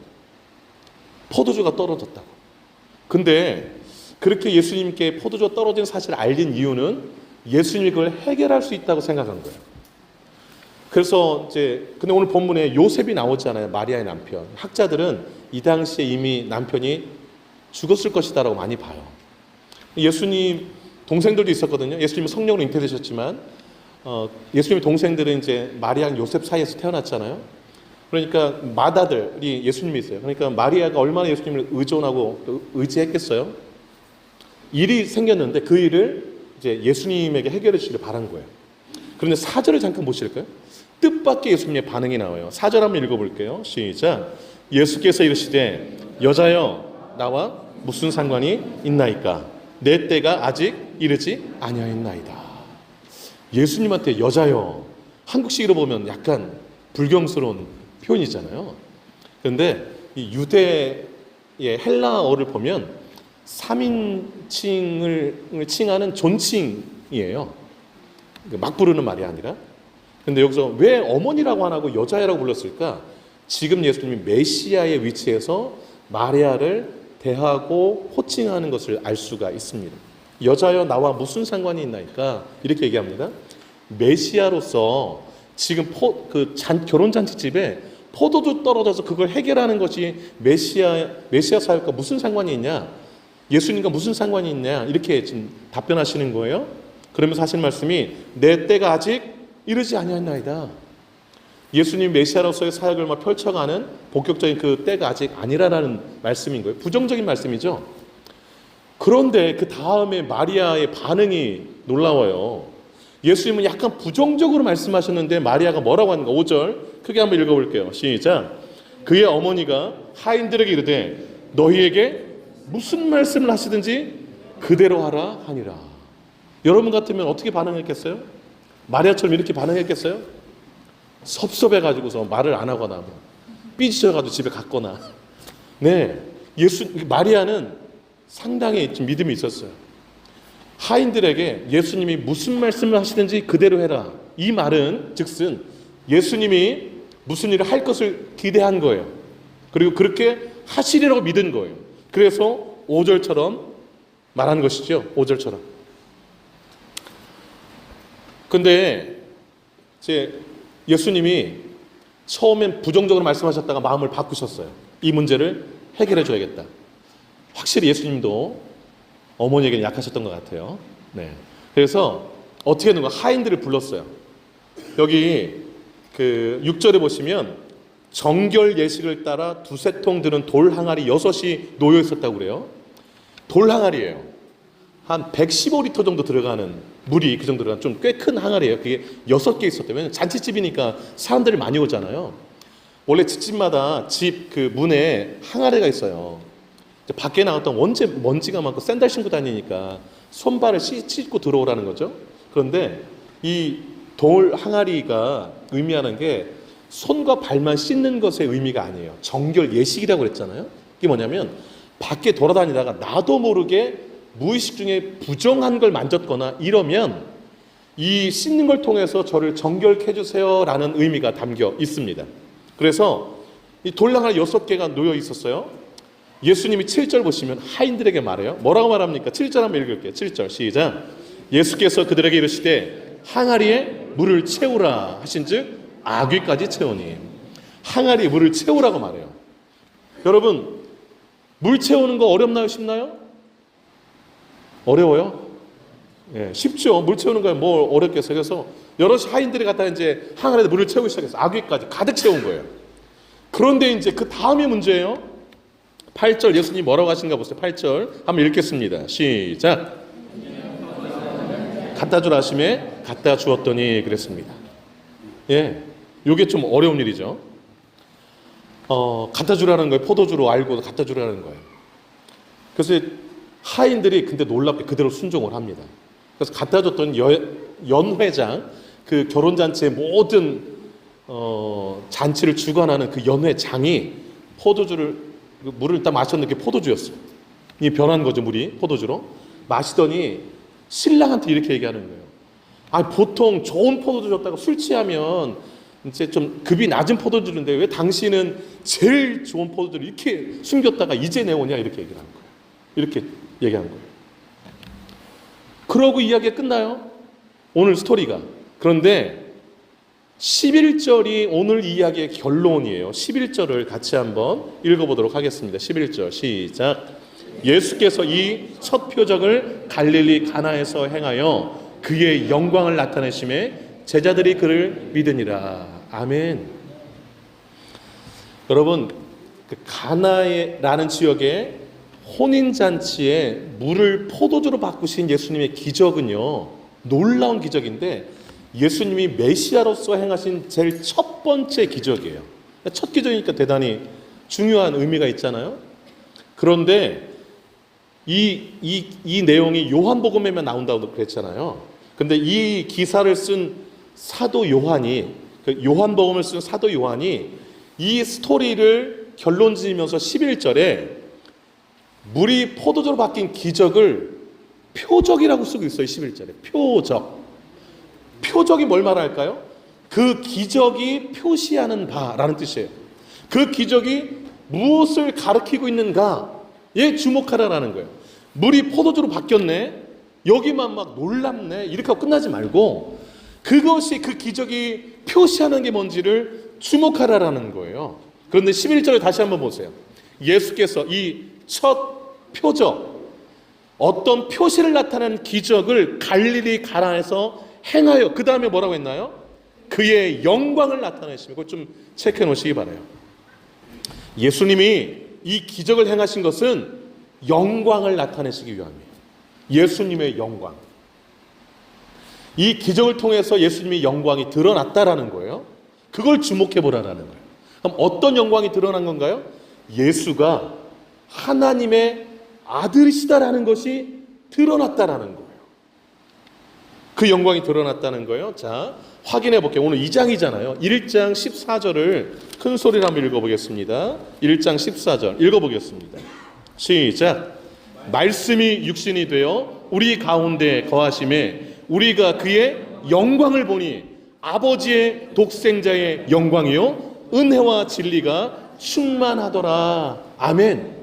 포도주가 떨어졌다고. 근데 그렇게 예수님께 포도주가 떨어진 사실을 알린 이유는 예수님이 그걸 해결할 수 있다고 생각한 거예요. 그래서 근데 오늘 본문에 요셉이 나오잖아요. 마리아의 남편. 학자들은 이 당시에 이미 남편이 죽었을 것이다라고 많이 봐요. 예수님 동생들도 있었거든요. 예수님은 성령으로 잉태되셨지만 예수님의 동생들은 이제 마리아랑 요셉 사이에서 태어났잖아요. 그러니까 맏아들이 예수님이 있어요. 그러니까 마리아가 얼마나 예수님을 의존하고 의지했겠어요. 일이 생겼는데 그 일을 이제 예수님에게 해결해 주시길 바란 거예요. 그런데 4절을 잠깐 보실까요? 뜻밖의 예수님의 반응이 나와요. 4절 한번 읽어볼게요. 시작. 예수께서 이르시되 여자여 나와 무슨 상관이 있나이까? 내 때가 아직 이르지 아니하였나이다. 예수님한테 여자여, 한국식으로 보면 약간 불경스러운 표현이잖아요. 그런데 이 유대의 헬라어를 보면 3인칭을 칭하는 존칭이에요. 막 부르는 말이 아니라. 근데 여기서 왜 어머니라고 안 하고 여자애라고 불렀을까? 지금 예수님이 메시아의 위치에서 마리아를 대하고 호칭하는 것을 알 수가 있습니다. 여자여 나와 무슨 상관이 있나이까? 이렇게 얘기합니다. 메시아로서 지금 결혼잔치집에 포도주 떨어져서 그걸 해결하는 것이 메시아 사역과 무슨 상관이 있냐? 예수님과 무슨 상관이 있냐? 이렇게 지금 답변하시는 거예요. 그러면서 하신 말씀이 내 때가 아직 이르지 아니하나이다. 예수님 메시아로서의 사역을 막 펼쳐가는 본격적인 그 때가 아직 아니라는 말씀인 거예요. 부정적인 말씀이죠. 그런데 그 다음에 마리아의 반응이 놀라워요. 예수님은 약간 부정적으로 말씀하셨는데 마리아가 뭐라고 하는가? 5절 크게 한번 읽어볼게요. 시작. 그의 어머니가 하인들에게 이르되 너희에게 무슨 말씀을 하시든지 그대로 하라 하니라. 여러분 같으면 어떻게 반응했겠어요? 마리아처럼 이렇게 반응했겠어요? 섭섭해가지고서 말을 안 하거나 삐지셔가지고 집에 갔거나. 네, 마리아는 상당히 믿음이 있었어요. 하인들에게 예수님이 무슨 말씀을 하시든지 그대로 해라. 이 말은 즉슨 예수님이 무슨 일을 할 것을 기대한 거예요. 그리고 그렇게 하시리라고 믿은 거예요. 그래서 5절처럼 말한 것이죠. 5절처럼. 근데 이제 예수님이 처음엔 부정적으로 말씀하셨다가 마음을 바꾸셨어요. 이 문제를 해결해 줘야겠다. 확실히 예수님도 어머니에게는 약하셨던 것 같아요. 네. 그래서 어떻게 하는 거야? 하인들을 불렀어요. 여기 그 6절에 보시면 정결 예식을 따라 두세 통 드는 돌 항아리 6이 놓여 있었다고 그래요. 돌 항아리예요. 한 115리터 정도 들어가는 물이 그 정도 들어가는 좀 꽤 큰 항아리예요. 그게 6개 있었대요. 왜냐면 잔치집이니까 사람들이 많이 오잖아요. 원래 집집마다 집 그 문에 항아리가 있어요. 밖에 나갔던 먼지가 많고 샌들 신고 다니니까 손발을 씻고 들어오라는 거죠. 그런데 이 돌 항아리가 의미하는 게 손과 발만 씻는 것의 의미가 아니에요. 정결 예식이라고 그랬잖아요. 이게 뭐냐면 밖에 돌아다니다가 나도 모르게 무의식 중에 부정한 걸 만졌거나 이러면 이 씻는 걸 통해서 저를 정결케 해주세요라는 의미가 담겨 있습니다. 그래서 이 돌항아리 6개가 놓여 있었어요. 예수님이 7절 보시면 하인들에게 말해요. 뭐라고 말합니까? 7절 한번 읽을게요. 7절 시작. 예수께서 그들에게 이르시되 항아리에 물을 채우라 하신즉 아귀까지 채우니. 항아리에 물을 채우라고 말해요. 여러분 물 채우는 거 어렵나요? 쉽나요? 어려워요? 예, 쉽죠. 물 채우는 거에 뭐 어렵겠어요. 그래서 여러 하인들이 갖다 이제 항아리에 물을 채우기 시작해서 아귀까지 가득 채운 거예요. 그런데 이제 그 다음이 문제예요. 8절 예수님이 뭐라고 하신가 보세요. 8절 한번 읽겠습니다. 시작. 갖다 주라 하심에 갖다 주었더니 그랬습니다. 예, 이게 좀 어려운 일이죠. 갖다 주라는 거예요. 포도주로 알고 갖다 주라는 거예요. 그래서 하인들이 근데 놀랍게 그대로 순종을 합니다. 그래서 갖다 줬던 연회장, 그 결혼잔치의 모든 잔치를 주관하는 그 연회장이 물을 딱 마셨는데 그게 포도주였어요. 이 변한 거죠, 물이 포도주로. 마시더니 신랑한테 이렇게 얘기하는 거예요. 보통 좋은 포도주 줬다가 술 취하면 이제 좀 급이 낮은 포도주인데 왜 당신은 제일 좋은 포도주를 이렇게 숨겼다가 이제 내오냐 이렇게 얘기를 하는 거예요. 이렇게 얘기하는 거예요. 그러고 이야기가 끝나요. 오늘 스토리가. 그런데 11절이 오늘 이야기의 결론이에요. 11절을 같이 한번 읽어보도록 하겠습니다. 11절 시작. 예수께서 이 첫 표적을 갈릴리 가나에서 행하여 그의 영광을 나타내심에 제자들이 그를 믿으니라. 아멘. 여러분 그 가나라는 지역에 혼인잔치에 물을 포도주로 바꾸신 예수님의 기적은요 놀라운 기적인데 예수님이 메시아로서 행하신 제일 첫 번째 기적이에요. 첫 기적이니까 대단히 중요한 의미가 있잖아요. 그런데 이 내용이 요한복음에만 나온다고 그랬잖아요. 근데 이 기사를 쓴 사도 요한이, 요한복음을 쓴 사도 요한이 이 스토리를 결론 지으면서 11절에 물이 포도주로 바뀐 기적을 표적이라고 쓰고 있어요. 11절에 표적. 표적이 뭘 말할까요? 그 기적이 표시하는 바라는 뜻이에요. 그 기적이 무엇을 가리키고 있는가에 주목하라라는 거예요. 물이 포도주로 바뀌었네, 여기만 막 놀랍네, 이렇게 하고 끝나지 말고 그것이, 그 기적이 표시하는 게 뭔지를 주목하라라는 거예요. 그런데 11절에 다시 한번 보세요. 예수께서 이 첫 표적, 어떤 표시를 나타내는 기적을 갈릴리 가나에서 행하여, 그 다음에 뭐라고 했나요? 그의 영광을 나타내시면, 그거 좀 체크해 놓으시기 바라요. 예수님이 이 기적을 행하신 것은 영광을 나타내시기 위함이에요. 예수님의 영광. 이 기적을 통해서 예수님의 영광이 드러났다라는 거예요. 그걸 주목해 보라라는 거예요. 그럼 어떤 영광이 드러난 건가요? 예수가 하나님의 아들이시다라는 것이 드러났다라는 거예요. 그 영광이 드러났다는 거예요. 자, 확인해 볼게요. 오늘 2장이잖아요. 1장 14절을 큰 소리로 한번 읽어보겠습니다. 1장 14절 읽어보겠습니다. 시작. 말씀이 육신이 되어 우리 가운데 거하심에 우리가 그의 영광을 보니 아버지의 독생자의 영광이요 은혜와 진리가 충만하더라. 아멘.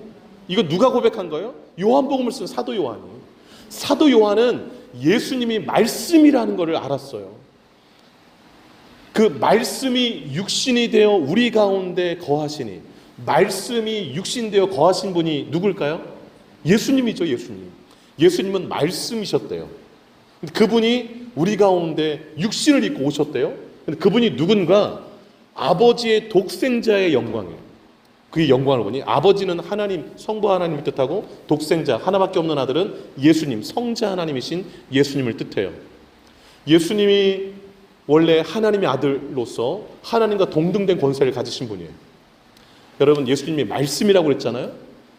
이거 누가 고백한 거예요? 요한복음을 쓴 사도 요한이. 사도 요한은 예수님이 말씀이라는 것을 알았어요. 그 말씀이 육신이 되어 우리 가운데 거하시니, 말씀이 육신되어 거하신 분이 누굴까요? 예수님이죠. 예수님. 예수님은 말씀이셨대요. 그분이 우리 가운데 육신을 입고 오셨대요. 근데 그분이 누군가? 아버지의 독생자의 영광이에요. 그의 영광을 보니 아버지는 하나님, 성부 하나님을 뜻하고 독생자, 하나밖에 없는 아들은 예수님, 성자 하나님이신 예수님을 뜻해요. 예수님이 원래 하나님의 아들로서 하나님과 동등된 권세를 가지신 분이에요. 여러분, 예수님이 말씀이라고 그랬잖아요.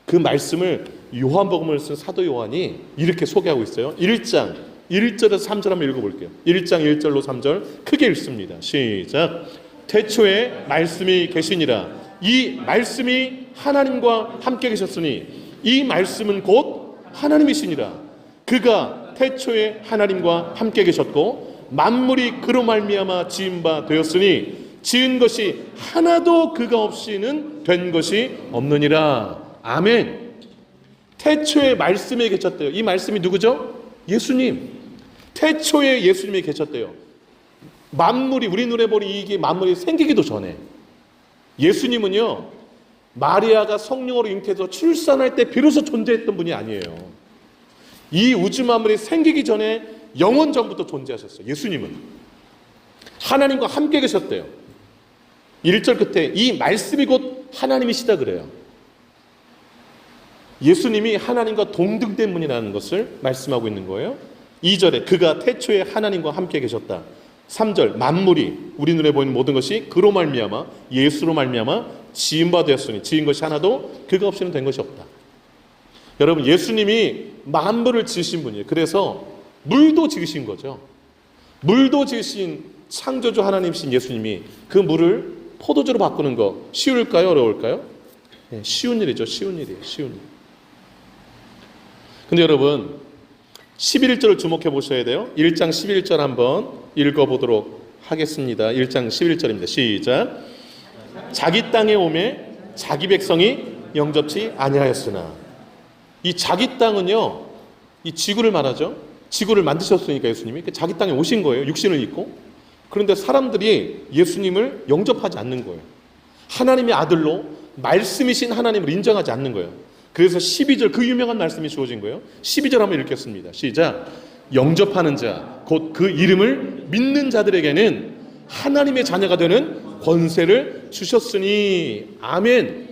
그 말씀을 요한복음을 쓴 사도 요한이 이렇게 소개하고 있어요. 1장 1절에서 3절 한번 읽어볼게요. 1장 1절로 3절 크게 읽습니다. 시작. 태초에 말씀이 계시니라. 이 말씀이 하나님과 함께 계셨으니 이 말씀은 곧 하나님이시니라. 그가 태초에 하나님과 함께 계셨고 만물이 그로 말미암아 지은 바 되었으니 지은 것이 하나도 그가 없이는 된 것이 없느니라. 아멘. 태초에 말씀이 계셨대요. 이 말씀이 누구죠? 예수님. 태초에 예수님이 계셨대요. 만물이, 우리 눈에 보니 이게 만물이 생기기도 전에 예수님은요, 마리아가 성령으로 잉태해서 출산할 때 비로소 존재했던 분이 아니에요. 이 우주 만물이 생기기 전에 영원 전부터 존재하셨어요. 예수님은 하나님과 함께 계셨대요. 1절 끝에 이 말씀이 곧 하나님이시다 그래요. 예수님이 하나님과 동등된 분이라는 것을 말씀하고 있는 거예요. 2절에 그가 태초에 하나님과 함께 계셨다. 3절 만물이, 우리 눈에 보이는 모든 것이 그로 말미암아, 예수로 말미암아 지은 바 되었으니 지은 것이 하나도 그가 없이는 된 것이 없다. 여러분, 예수님이 만물을 지으신 분이에요. 그래서 물도 지으신 거죠. 물도 지으신 창조주 하나님이신 예수님이 그 물을 포도주로 바꾸는 거 쉬울까요? 어려울까요? 네, 쉬운 일이죠. 쉬운 일이에요. 쉬운 일. 근데 여러분, 11절을 주목해 보셔야 돼요. 1장 11절 한번 읽어보도록 하겠습니다. 1장 11절입니다. 시작. 자기 땅에 오매 자기 백성이 영접치 아니하였으나. 이 자기 땅은요, 이 지구를 말하죠. 지구를 만드셨으니까 예수님이 자기 땅에 오신 거예요. 육신을 입고. 그런데 사람들이 예수님을 영접하지 않는 거예요. 하나님의 아들로 말씀이신 하나님을 인정하지 않는 거예요. 그래서 12절, 그 유명한 말씀이 주어진 거예요. 12절 한번 읽겠습니다. 시작. 영접하는 자, 곧 그 이름을 믿는 자들에게는 하나님의 자녀가 되는 권세를 주셨으니. 아멘.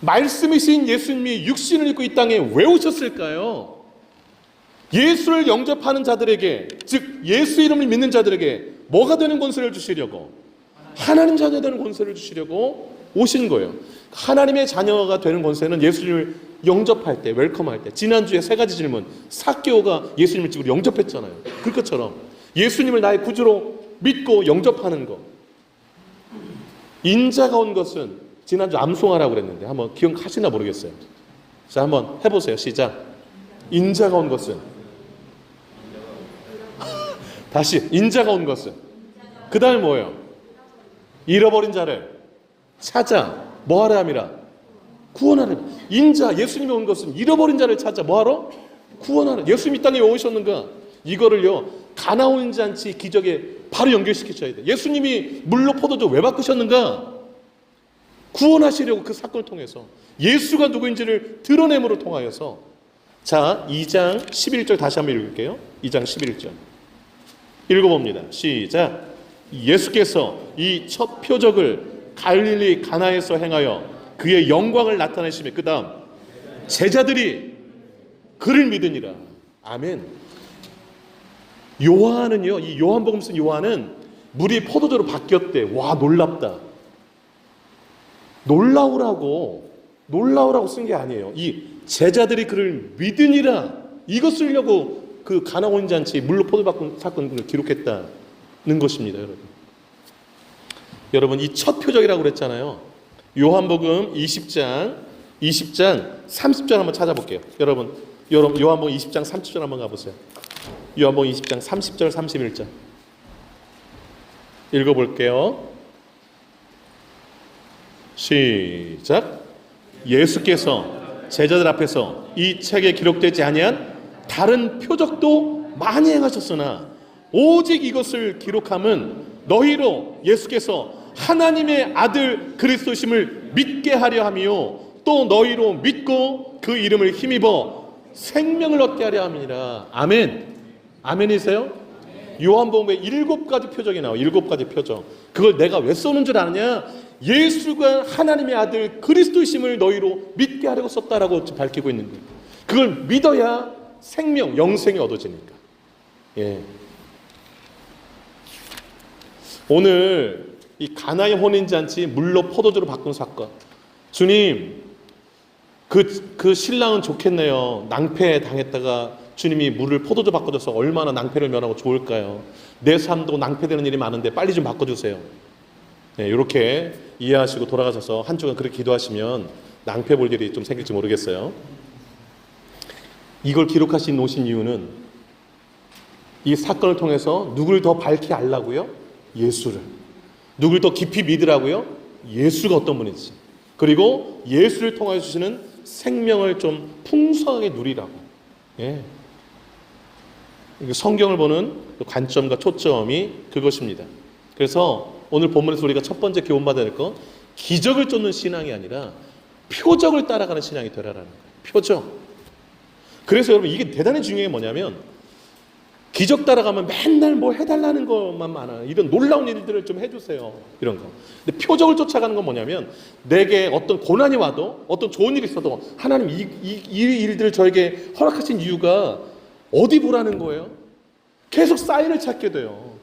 말씀이신 예수님이 육신을 입고 이 땅에 왜 오셨을까요? 예수를 영접하는 자들에게, 즉 예수 이름을 믿는 자들에게 뭐가 되는 권세를 주시려고? 하나님 자녀가 되는 권세를 주시려고 오신 거예요. 하나님의 자녀가 되는 권세는 예수님을 영접할 때, 웰컴할 때. 지난주에 세 가지 질문, 삭개오가 예수님을 집으로 영접했잖아요. 그것처럼 예수님을 나의 구주로 믿고 영접하는 것. 인자가 온 것은 지난주 암송하라고 그랬는데 한번 기억하시나 모르겠어요. 자, 한번 해보세요. 시작. 인자가 온 것은 다시 인자가 온 것은 그 다음에 뭐예요? 잃어버린 자를 찾아 뭐하라 함이라 구원하라. 인자 예수님이 온 것은 잃어버린 자를 찾아 뭐하러? 구원하라. 예수님이 이 땅에 왜 오셨는가? 이거를요 가나온 잔치 기적에 바로 연결시키셔야 돼요. 예수님이 물로 포도주 왜 바꾸셨는가? 구원하시려고 그 사건을 통해서 예수가 누구인지를 드러냄으로 통하여서. 자, 2장 11절 다시 한번 읽을게요. 2장 11절 읽어봅니다. 시작. 예수께서 이 첫 표적을 갈릴리 가나에서 행하여 그의 영광을 나타내시며 그 다음 제자들이 그를 믿으니라. 아멘. 요한은요, 이 요한복음 쓴 요한은 물이 포도주로 바뀌었대. 와, 놀랍다. 놀라우라고 쓴 게 아니에요. 이 제자들이 그를 믿으니라 이거 쓰려고 그 가나온 잔치 물로 포도 바꾼 사건을 기록했다는 것입니다. 여러분 이 첫 표적이라고 그랬잖아요. 요한복음 20장 30절 한번 찾아볼게요. 여러분 요한복음 20장 30절 한번 가보세요. 요한복음 20장 30절 31절 읽어볼게요. 시작. 예수께서 제자들 앞에서 이 책에 기록되지 아니한 다른 표적도 많이 행하셨으나 오직 이것을 기록함은 너희로 예수께서 하나님의 아들 그리스도심을 믿게 하려 함이요 또 너희로 믿고 그 이름을 힘입어 생명을 얻게 하려 함이니라. 아멘. 아멘이세요? 요한복음에 7가지 표적이 나와요. 7가지 표적. 그걸 내가 왜 써놓은 줄 아느냐? 예수가 하나님의 아들 그리스도이심을 너희로 믿게 하려고 썼다라고 밝히고 있는 거예요. 그걸 믿어야 생명, 영생이 얻어지니까. 예. 오늘 이 가나의 혼인잔치 물로 포도주로 바꾼 사건. 주님, 그 신랑은 좋겠네요. 낭패 당했다가 주님이 물을 포도주 바꿔줘서 얼마나 낭패를 면하고 좋을까요? 내 삶도 낭패되는 일이 많은데 빨리 좀 바꿔주세요. 네, 이렇게 이해하시고 돌아가셔서 한 주간 그렇게 기도하시면 낭패 볼 일이 좀 생길지 모르겠어요. 이걸 기록하신 놓으신 이유는 이 사건을 통해서 누구를 더 밝히 알라고요? 예수를. 누구를 더 깊이 믿으라고요? 예수가 어떤 분인지. 그리고 예수를 통하여 주시는 생명을 좀 풍성하게 누리라고. 예. 성경을 보는 관점과 초점이 그것입니다. 그래서 오늘 본문에서 우리가 첫 번째 교훈받아야 될 거, 기적을 쫓는 신앙이 아니라 표적을 따라가는 신앙이 되라라는 거예요. 표적. 그래서 여러분 이게 대단히 중요한 게 뭐냐면 기적 따라가면 맨날 뭐 해달라는 것만 많아요. 이런 놀라운 일들을 좀 해주세요. 이런 거. 근데 표적을 쫓아가는 건 뭐냐면 내게 어떤 고난이 와도 어떤 좋은 일이 있어도 하나님 이 일들을 저에게 허락하신 이유가 어디 보라는 거예요? 계속 사인을 찾게 돼요.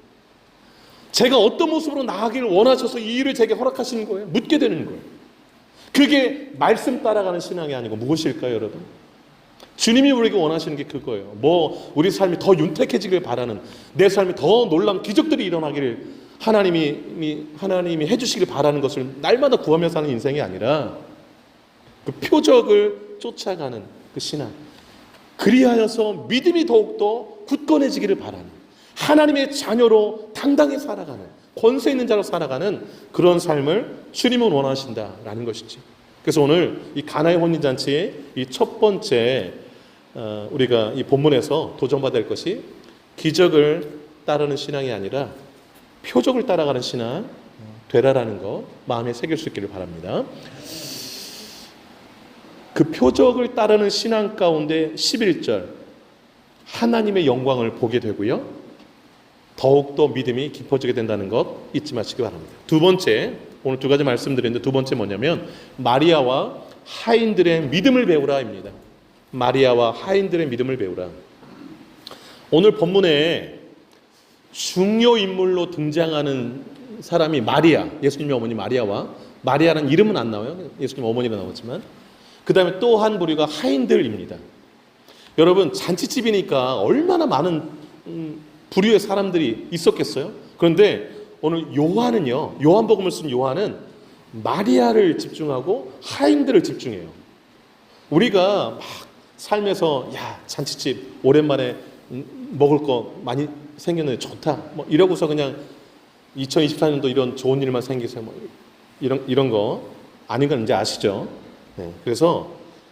제가 어떤 모습으로 나아가기를 원하셔서 이 일을 제게 허락하시는 거예요? 묻게 되는 거예요. 그게 말씀 따라가는 신앙이 아니고 무엇일까요, 여러분? 주님이 우리에게 원하시는 게 그거예요. 뭐 우리 삶이 더 윤택해지길 바라는, 내 삶이 더 놀라운 기적들이 일어나기를 하나님이 해주시길 바라는 것을 날마다 구하며 사는 인생이 아니라 그 표적을 쫓아가는 그 신앙. 그리하여서 믿음이 더욱더 굳건해지기를 바라는, 하나님의 자녀로 당당히 살아가는, 권세 있는 자로 살아가는 그런 삶을 주님은 원하신다라는 것이지. 그래서 오늘 이 가나의 혼인잔치의 이 첫 번째 우리가 이 본문에서 도전받아야 할 것이 기적을 따르는 신앙이 아니라 표적을 따라가는 신앙 되라라는 거 마음에 새길 수 있기를 바랍니다. 그 표적을 따르는 신앙 가운데 11절 하나님의 영광을 보게 되고요. 더욱더 믿음이 깊어지게 된다는 것 잊지 마시기 바랍니다. 두 번째, 오늘 두 가지 말씀드렸는데 두 번째 뭐냐면 마리아와 하인들의 믿음을 배우라입니다. 마리아와 하인들의 믿음을 배우라. 오늘 본문에 중요 인물로 등장하는 사람이 마리아, 예수님의 어머니 마리아와, 마리아라는 이름은 안 나와요. 예수님 어머니가 나왔지만, 그 다음에 또 한 부류가 하인들입니다. 여러분 잔치집이니까 얼마나 많은 부류의 사람들이 있었겠어요? 그런데 오늘 요한은요, 요한복음을 쓴 요한은 마리아를 집중하고 하인들을 집중해요. 우리가 막 삶에서 야 잔치집 오랜만에 먹을 거 많이 생겼는데 좋다 뭐 이러고서 그냥 2024년도 이런 좋은 일만 생기세요 뭐 이런 거 아닌 건 이제 아시죠? 네. 그래서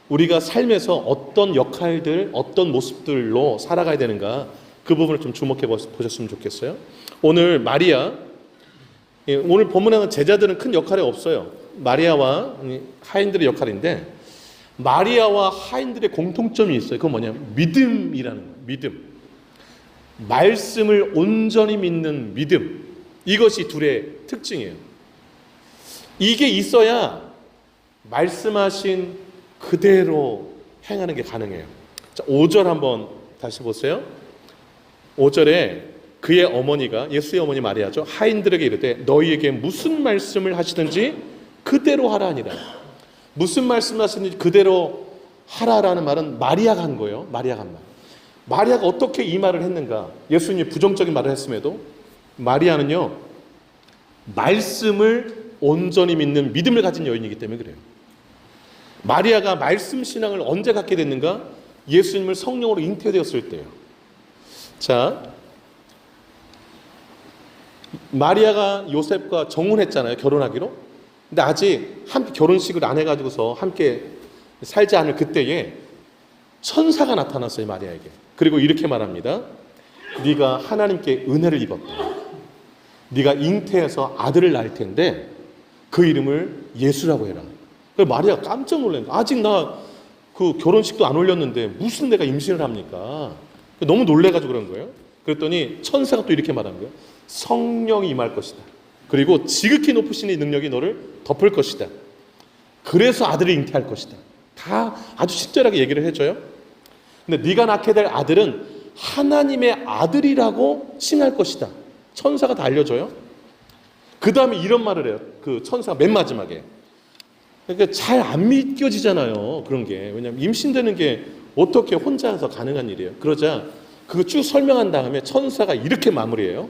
우리가 삶에서 어떤 역할들, 어떤 모습들로 살아가야 되는가 그 부분을 좀 주목해 보셨으면 좋겠어요. 오늘 마리아, 오늘 본문에는 제자들은 큰 역할이 없어요. 마리아와 하인들의 역할인데 마리아와 하인들의 공통점이 있어요. 그건 뭐냐면 믿음이라는 거예요. 믿음. 말씀을 온전히 믿는 믿음. 이것이 둘의 특징이에요. 이게 있어야 말씀하신 그대로 행하는 게 가능해요. 자, 5절 한번 다시 보세요. 5절에 그의 어머니가 예수의 어머니 마리아죠. 하인들에게 이르되 너희에게 무슨 말씀을 하시든지 그대로 하라니라. 무슨 말씀을 하시든지 그대로 하라라는 말은 마리아가 한 거예요. 마리아가 한 말. 마리아가 어떻게 이 말을 했는가? 예수님이 부정적인 말을 했음에도 마리아는요, 말씀을 온전히 믿는 믿음을 가진 여인이기 때문에 그래요. 마리아가 말씀 신앙을 언제 갖게 됐는가? 예수님을 성령으로 잉태되었을 때예요. 자, 마리아가 요셉과 정혼했잖아요. 결혼하기로. 근데 아직 함께 결혼식을 안 해가지고서 함께 살지 않을 그때에 천사가 나타났어요. 마리아에게. 그리고 이렇게 말합니다. 네가 하나님께 은혜를 입었다. 네가 잉태해서 아들을 낳을 텐데 그 이름을 예수라고 해라. 그래서 마리아가 깜짝 놀란 거예요. 아직 나 그 결혼식도 안 올렸는데 무슨 내가 임신을 합니까? 너무 놀래가지고 그런 거예요. 그랬더니 천사가 또 이렇게 말한 거예요. 성령이 임할 것이다. 그리고 지극히 높으신 이 능력이 너를 덮을 것이다. 그래서 아들을 잉태할 것이다. 다 아주 친절하게 얘기를 해줘요. 근데 네가 낳게 될 아들은 하나님의 아들이라고 칭할 것이다. 천사가 다 알려줘요. 그 다음에 이런 말을 해요. 그 천사가 맨 마지막에. 그러니까 잘 안 믿겨지잖아요. 그런 게. 왜냐하면 임신되는 게 어떻게 혼자서 가능한 일이에요. 그러자 그거 쭉 설명한 다음에 천사가 이렇게 마무리해요.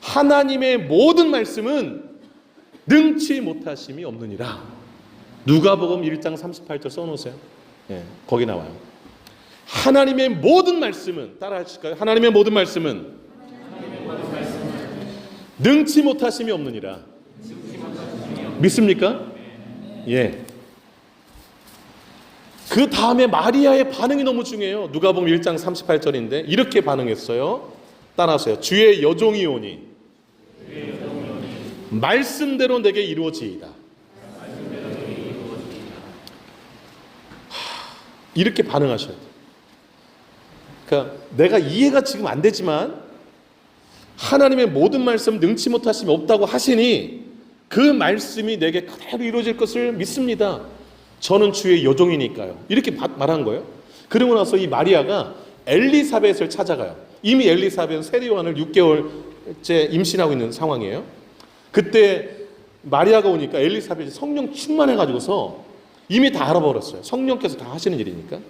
하나님의 모든 말씀은 능치 못하심이 없느니라. 누가복음 1장 38절 써놓으세요. 네, 거기 나와요. 하나님의 모든 말씀은, 따라 하실까요? 하나님의 모든 말씀은 능치 못하심이 없느니라. 믿습니까? 예. 그 다음에 마리아의 반응이 너무 중요해요. 누가복음 1장 38절인데 이렇게 반응했어요. 따라하세요. 주의 여종이오니 말씀대로 내게 이루어지이다. 이렇게 반응하셔야 돼요. 그러니까 내가 이해가 지금 안 되지만 하나님의 모든 말씀 능치 못하심이 없다고 하시니 그 말씀이 내게 그대로 이루어질 것을 믿습니다. 저는 주의 여종이니까요. 이렇게 말한 거예요. 그러고 나서 이 마리아가 엘리사벳을 찾아가요. 이미 엘리사벳은 세례요한을 6개월째 임신하고 있는 상황이에요. 그때 마리아가 오니까 엘리사벳이 성령 충만해가지고서 이미 다 알아버렸어요. 성령께서 다 하시는 일이니까.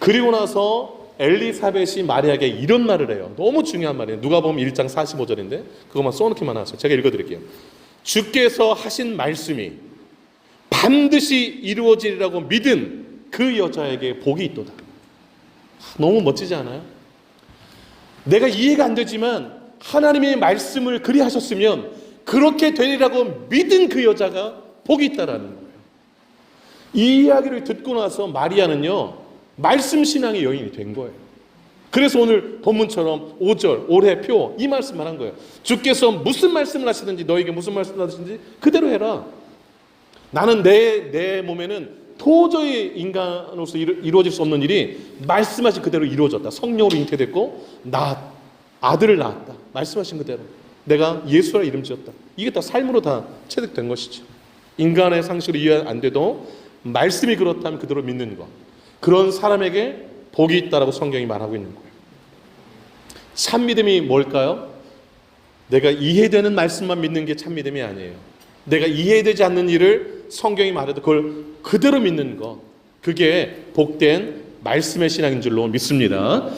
그리고 나서 엘리사벳이 마리아에게 이런 말을 해요. 너무 중요한 말이에요. 누가복음 1장 45절인데 그것만 써놓기만 하세요. 제가 읽어드릴게요. 주께서 하신 말씀이 반드시 이루어지리라고 믿은 그 여자에게 복이 있도다. 너무 멋지지 않아요? 내가 이해가 안 되지만 하나님의 말씀을 그리 하셨으면 그렇게 되리라고 믿은 그 여자가 복이 있다라는 거예요. 이 이야기를 듣고 나서 마리아는요, 말씀 신앙의 여인이 된 거예요. 그래서 오늘 본문처럼 5절 올해표 이 말씀만 한 거예요. 주께서 무슨 말씀을 하시든지 너에게 무슨 말씀을 하시든지 그대로 해라. 나는 내 몸에는 도저히 인간으로서 이루어질 수 없는 일이 말씀하신 그대로 이루어졌다. 성령으로 잉태됐고 아들을 낳았다. 말씀하신 그대로 내가 예수라 이름 지었다. 이게 다 삶으로 다 체득된 것이죠. 인간의 상식으로 이해 안 돼도 말씀이 그렇다면 그대로 믿는 것. 그런 사람에게 복이 있다라고 성경이 말하고 있는 거예요. 참 믿음이 뭘까요? 내가 이해되는 말씀만 믿는 게 참 믿음이 아니에요. 내가 이해되지 않는 일을 성경이 말해도 그걸 그대로 믿는 것. 그게 복된 말씀의 신앙인 줄로 믿습니다.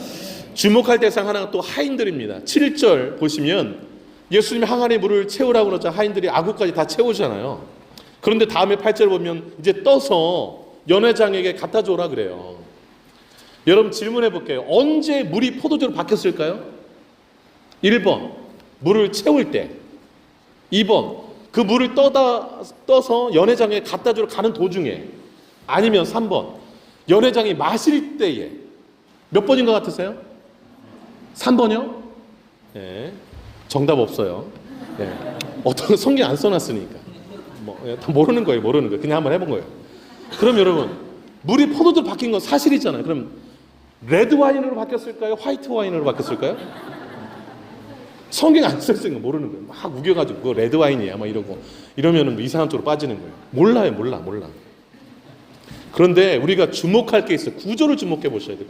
주목할 대상 하나가 또 하인들입니다. 7절 보시면 예수님이 항아리 물을 채우라고 그러자 하인들이 아구까지 다 채우잖아요. 그런데 다음에 8절 보면 이제 떠서 연회장에게 갖다 줘라 그래요. 여러분 질문해 볼게요. 언제 물이 포도주로 바뀌었을까요? 1번 물을 채울 때, 2번 그 물을 떠서 연회장에 갖다 주러 가는 도중에, 아니면 3번 연회장이 마실 때에. 몇 번인 것 같으세요? 3번이요? 네. 정답 없어요. 네. 어떤 성경 안 써놨으니까 모르는 거예요. 그냥 한번 해본 거예요. 그럼 여러분 물이 포도주로 바뀐 건 사실이잖아요. 그럼 레드 와인으로 바뀌었을까요? 화이트 와인으로 바뀌었을까요? 성경 안 써있으니까 모르는 거예요. 막 우겨가지고 그거 레드 와인이야 막 이러고 이러면은 이상한 쪽으로 빠지는 거예요. 몰라. 그런데 우리가 주목할 게 있어요. 9절을 주목해 보셔야 돼요.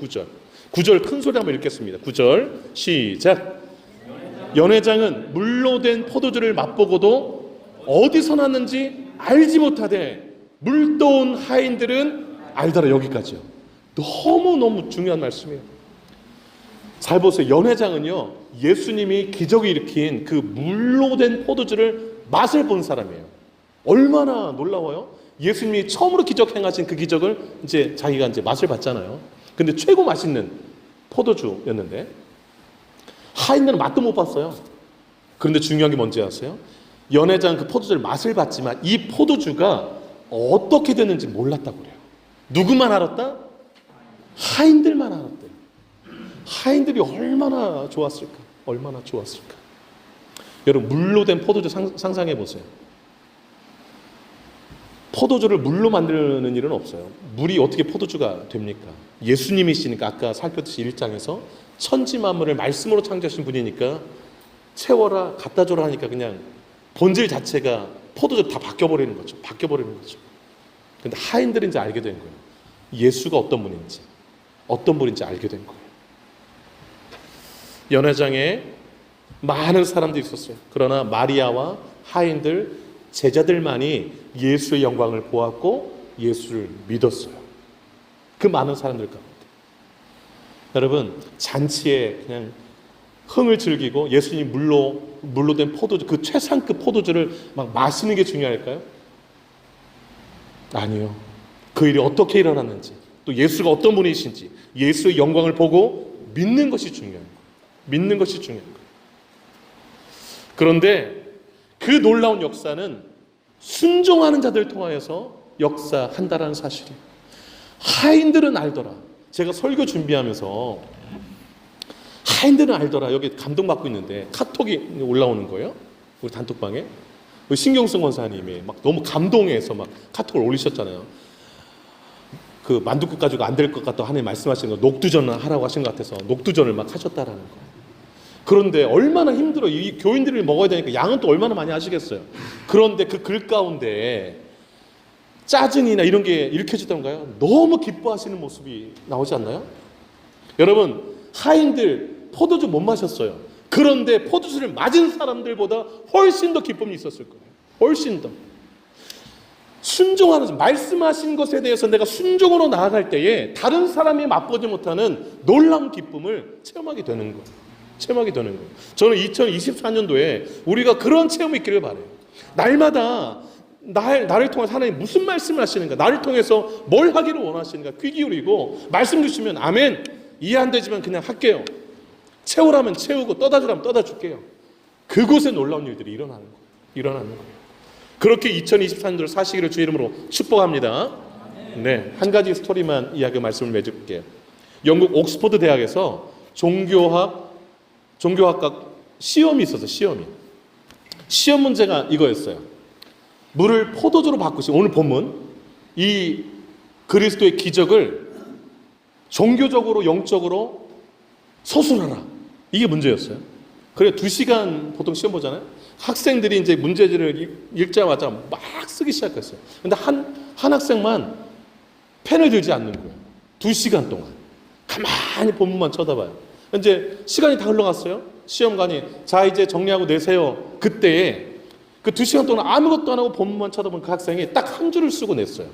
9절 큰 소리 한번 읽겠습니다. 9절 시작. 연회장은 물로 된 포도주를 맛보고도 어디서 났는지 알지 못하되 물떠온 하인들은 알더라. 여기까지요. 너무너무 중요한 말씀이에요. 잘 보세요. 연회장은요, 예수님이 기적을 일으킨 그 물로 된 포도주를 맛을 본 사람이에요. 얼마나 놀라워요? 예수님이 처음으로 기적 행하신 그 기적을 이제 자기가 이제 맛을 봤잖아요. 근데 최고 맛있는 포도주였는데 하인들은 맛도 못 봤어요. 그런데 중요한 게 뭔지 아세요? 연회장 그 포도주를 맛을 봤지만 이 포도주가 어떻게 됐는지 몰랐다고 그래요. 누구만 알았다? 하인들만 알았대요. 하인들이 얼마나 좋았을까? 여러분 물로 된 포도주 상상해 보세요. 포도주를 물로 만드는 일은 없어요. 물이 어떻게 포도주가 됩니까? 예수님이시니까 아까 살폈듯이 1장에서 천지 만물을 말씀으로 창조하신 분이니까 채워라 갖다 줘라 하니까 그냥 본질 자체가 포도주 다 바뀌어버리는 거죠. 그런데 하인들은 이제 알게 된 거예요. 예수가 어떤 분인지 알게 된 거예요. 연회장에 많은 사람들이 있었어요. 그러나 마리아와 하인들, 제자들만이 예수의 영광을 보았고 예수를 믿었어요. 그 많은 사람들 가운데 여러분 잔치에 그냥 흥을 즐기고 예수님 물로 된 포도주, 그 최상급 포도주를 막 마시는 게 중요할까요? 아니요. 그 일이 어떻게 일어났는지, 또 예수가 어떤 분이신지 예수의 영광을 보고 믿는 것이 중요한 거예요. 그런데 그 놀라운 역사는 순종하는 자들을 통하여서 역사한다라는 사실이에요. 하인들은 알더라. 제가 설교 준비하면서 하인들은 알더라. 여기 감동받고 있는데 카톡이 올라오는 거예요. 우리 단톡방에. 신경성 권사님이 막 너무 감동해서 막 카톡을 올리셨잖아요. 그 만둣국 가지고 안 될 것 같다 하나님 말씀하시는 거 녹두전을 하라고 하신 것 같아서 녹두전을 막 하셨다라는 거예요. 그런데 얼마나 힘들어. 이 교인들이 먹어야 되니까 양은 또 얼마나 많이 하시겠어요. 그런데 그 글 가운데 짜증이나 이런 게 읽혀지던가요? 너무 기뻐하시는 모습이 나오지 않나요? 여러분 하인들 포도주 못 마셨어요. 그런데 포도주를 맞은 사람들보다 훨씬 더 기쁨이 있었을 거예요. 훨씬 더. 순종하는, 말씀하신 것에 대해서 내가 순종으로 나아갈 때에 다른 사람이 맛보지 못하는 놀라운 기쁨을 체험하게 되는 거예요. 저는 2024년도에 우리가 그런 체험이 있기를 바라요. 날마다 나를 통해서 하나님 무슨 말씀을 하시는가, 나를 통해서 뭘 하기를 원하시는가 귀 기울이고 말씀 주시면 아멘, 이해 안 되지만 그냥 할게요. 채우라면 채우고 떠다 주라면 떠다 줄게요. 그곳에 놀라운 일들이 일어나는 거예요. 그렇게 2024년도를 사시기를 주 이름으로 축복합니다. 네, 한 가지 스토리만 이야기 말씀을 맺을게요. 영국 옥스퍼드 대학에서 종교학과 시험이 있어서 시험 문제가 이거였어요. 물을 포도주로 바꾸신, 오늘 본문 이 그리스도의 기적을 종교적으로 영적으로 서술하라, 이게 문제였어요. 그래 2시간 보통 시험 보잖아요. 학생들이 이제 문제지를 읽자마자 막 쓰기 시작했어요. 근데 한 학생만 펜을 들지 않는 거예요. 2시간 동안 가만히 본문만 쳐다봐요. 이제 시간이 다 흘러갔어요. 시험관이 자 이제 정리하고 내세요. 그때에 그 2시간 동안 아무것도 안 하고 본문만 쳐다본 그 학생이 딱 한 줄을 쓰고 냈어요.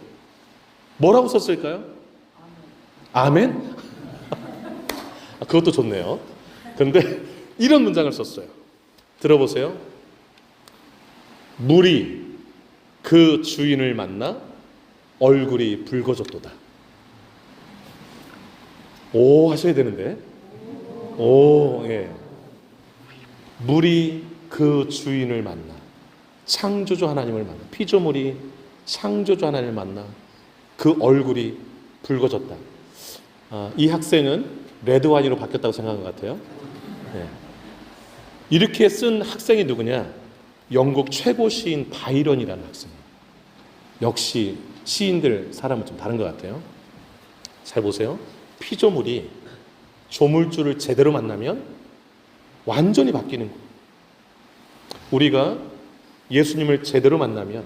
뭐라고 썼을까요? 아멘? 그것도 좋네요. 그런데 이런 문장을 썼어요. 들어보세요. 물이 그 주인을 만나 얼굴이 붉어졌도다. 오 하셔야 되는데. 오, 예. 물이 그 주인을 만나, 창조주 하나님을 만나, 피조물이 창조주 하나님을 만나 그 얼굴이 붉어졌다. 이 학생은 레드와인으로 바뀌었다고 생각한 것 같아요. 예. 이렇게 쓴 학생이 누구냐? 영국 최고 시인 바이런이라는 학생이에요. 역시 시인들 사람은 좀 다른 것 같아요. 잘 보세요. 피조물이 조물주를 제대로 만나면 완전히 바뀌는 거예요. 우리가 예수님을 제대로 만나면,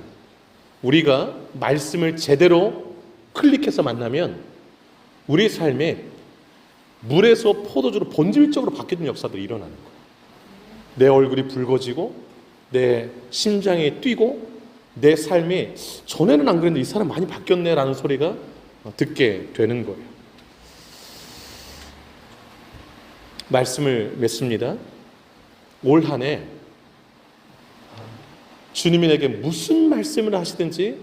우리가 말씀을 제대로 클릭해서 만나면 우리 삶에 물에서 포도주로 본질적으로 바뀌는 역사들이 일어나는 거예요. 내 얼굴이 붉어지고 내 심장이 뛰고 내 삶이 전에는 안 그랬는데 이 사람 많이 바뀌었네 라는 소리가 듣게 되는 거예요. 말씀을 맺습니다. 올 한 해 주님이 내게 무슨 말씀을 하시든지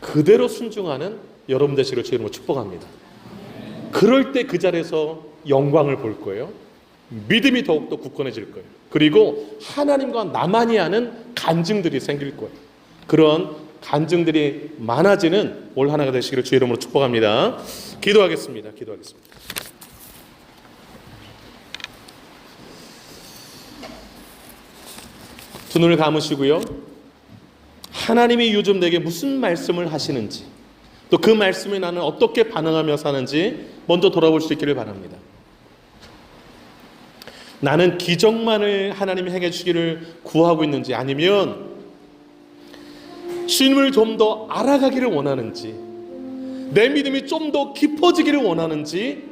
그대로 순종하는 여러분 되시기를 주의 이름으로 축복합니다. 그럴 때 그 자리에서 영광을 볼 거예요. 믿음이 더욱더 굳건해질 거예요. 그리고 하나님과 나만이 아는 간증들이 생길 거예요. 그런 간증들이 많아지는 올 한 해가 되시기를 주의 이름으로 축복합니다. 기도하겠습니다. 두 눈을 감으시고요. 하나님이 요즘 내게 무슨 말씀을 하시는지, 또 그 말씀에 나는 어떻게 반응하며 사는지 먼저 돌아볼 수 있기를 바랍니다. 나는 기적만을 하나님이 행해 주기를 구하고 있는지, 아니면 주님을 좀 더 알아가기를 원하는지, 내 믿음이 좀 더 깊어지기를 원하는지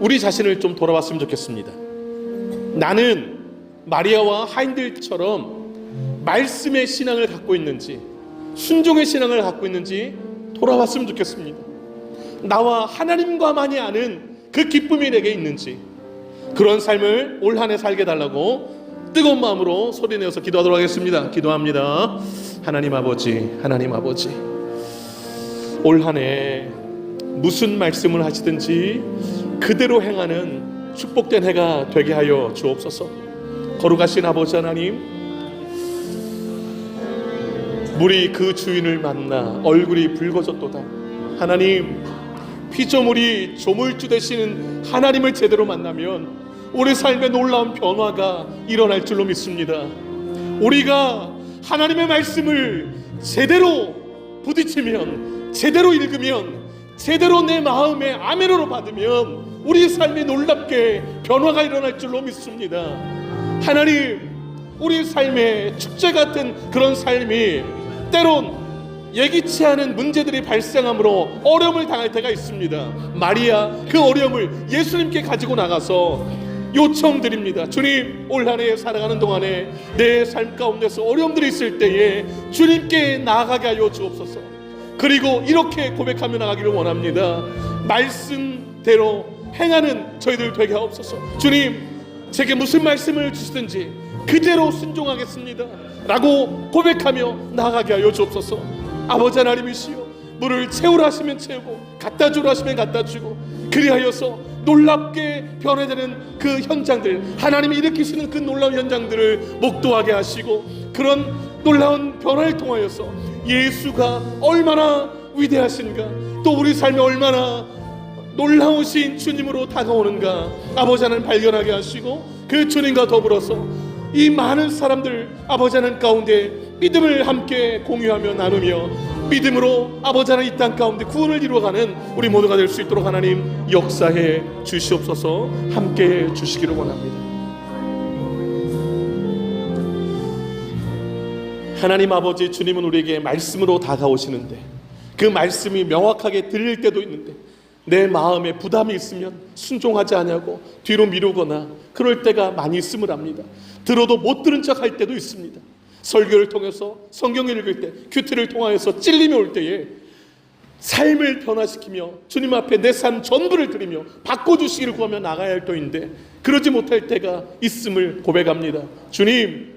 우리 자신을 좀 돌아봤으면 좋겠습니다. 나는 마리아와 하인들처럼 말씀의 신앙을 갖고 있는지, 순종의 신앙을 갖고 있는지 돌아봤으면 좋겠습니다. 나와 하나님과만이 아는 그 기쁨이 내게 있는지, 그런 삶을 올 한 해 살게 달라고 뜨거운 마음으로 소리내어서 기도하도록 하겠습니다. 기도합니다. 하나님 아버지, 올 한 해 무슨 말씀을 하시든지 그대로 행하는 축복된 해가 되게 하여 주옵소서. 거룩하신 아버지 하나님, 물이 그 주인을 만나 얼굴이 붉어졌도다. 하나님, 피조물이 조물주 되시는 하나님을 제대로 만나면 우리 삶에 놀라운 변화가 일어날 줄로 믿습니다. 우리가 하나님의 말씀을 제대로 부딪히면, 제대로 읽으면, 제대로 내 마음에 아멘으로 받으면 우리 삶이 놀랍게 변화가 일어날 줄로 믿습니다. 하나님, 우리 삶에 축제 같은 그런 삶이 때론 예기치 않은 문제들이 발생함으로 어려움을 당할 때가 있습니다. 마리아, 그 어려움을 예수님께 가지고 나가서 요청드립니다. 주님, 올 한 해 살아가는 동안에 내 삶 가운데서 어려움들이 있을 때에 주님께 나아가게 하여 주옵소서. 그리고 이렇게 고백하며 나가기를 원합니다. 말씀대로 행하는 저희들 되게 하옵소서. 주님, 제게 무슨 말씀을 주시든지 그대로 순종하겠습니다 라고 고백하며 나아가게 하여 주옵소서. 아버지 하나님이시여, 물을 채우라 하시면 채우고 갖다 주라 하시면 갖다 주고, 그리하여서 놀랍게 변화되는 그 현장들, 하나님이 일으키시는 그 놀라운 현장들을 목도하게 하시고, 그런 놀라운 변화를 통하여서 예수가 얼마나 위대하신가, 또 우리 삶에 얼마나 놀라우신 주님으로 다가오는가 아버지 하나님 발견하게 하시고, 그 주님과 더불어서 이 많은 사람들 아버지 하나님 가운데 믿음을 함께 공유하며 나누며 믿음으로 아버지 하나님 이 땅 가운데 구원을 이루어가는 우리 모두가 될 수 있도록 하나님 역사해 주시옵소서. 함께해 주시기를 원합니다. 하나님 아버지, 주님은 우리에게 말씀으로 다가오시는데 그 말씀이 명확하게 들릴 때도 있는데 내 마음에 부담이 있으면 순종하지 않냐고 뒤로 미루거나 그럴 때가 많이 있음을 압니다. 들어도 못 들은 척 할 때도 있습니다. 설교를 통해서 성경을 읽을 때, 큐티를 통하여서 찔림이 올 때에 삶을 변화시키며 주님 앞에 내 삶 전부를 드리며 바꿔주시기를 구하며 나가야 할 터인데 그러지 못할 때가 있음을 고백합니다. 주님,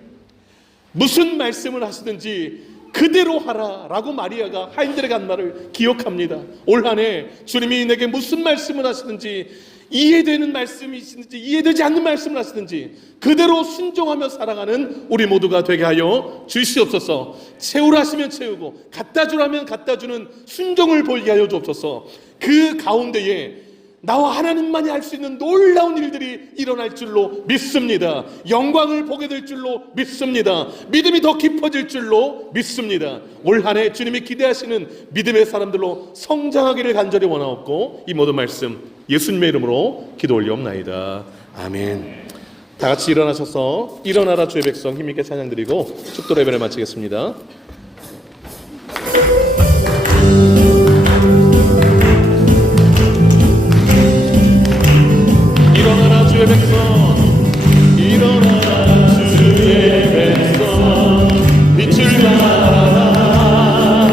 무슨 말씀을 하시든지 그대로 하라 라고 마리아가 하인들에게 한 말을 기억합니다. 올 한 해 주님이 내게 무슨 말씀을 하시든지, 이해되는 말씀이시든지 이해되지 않는 말씀을 하시든지 그대로 순종하며 살아가는 우리 모두가 되게 하여 주시옵소서. 채우라 하시면 채우고 갖다 주라면 갖다 주는 순종을 보이게 하여 주옵소서. 그 가운데에 나와 하나님만이 할 수 있는 놀라운 일들이 일어날 줄로 믿습니다. 영광을 보게 될 줄로 믿습니다. 믿음이 더 깊어질 줄로 믿습니다. 올 한 해 주님이 기대하시는 믿음의 사람들로 성장하기를 간절히 원하옵고 이 모든 말씀 예수님의 이름으로 기도 올리옵나이다. 아멘. 다 같이 일어나셔서 일어나라 주의 백성 힘있게 찬양드리고 축도 예배를 마치겠습니다. 일어나라 주의 백성, 일어나라 주의 백성, 빛을 발하라.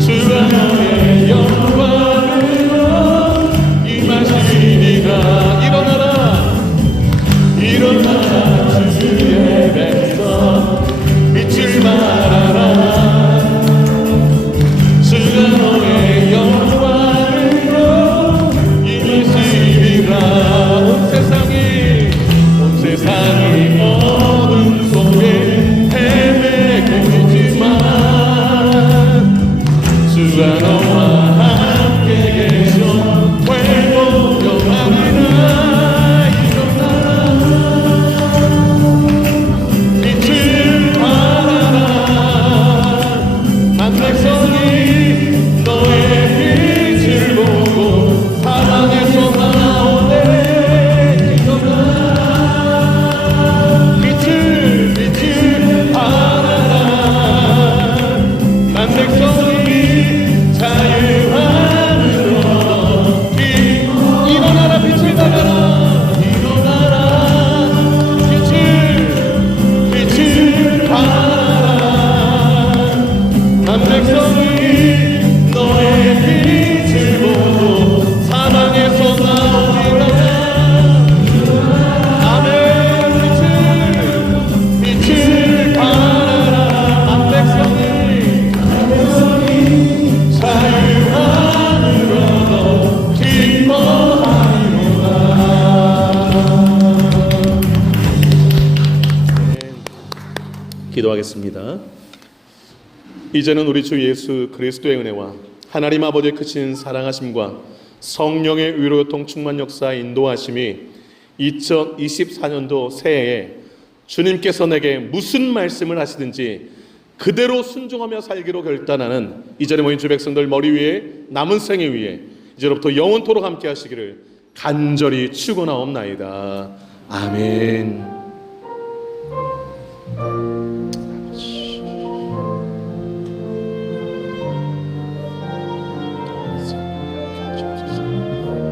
주가 너의 영광으로 임하시리라. 일어나라 주의 백성, 빛을 발하라. 주가 너의 영광으로 임하시리라. 온 세상이 어둠 속에 헤매고 있지만 주가 너와 함께 계셔 회복하리라. 기도하겠습니다. 이제는 우리 주 예수 그리스도의 은혜와 하나님 아버지의 크신 사랑하심과 성령의 위로교통 충만 역사 인도하심이 2024년도 새해에 주님께서 내게 무슨 말씀을 하시든지 그대로 순종하며 살기로 결단하는 이 자리에 모인 주 백성들 머리 위에 남은 생애 위에 이제로부터 영원토록 함께 하시기를 간절히 축원하옵나이다. 아멘.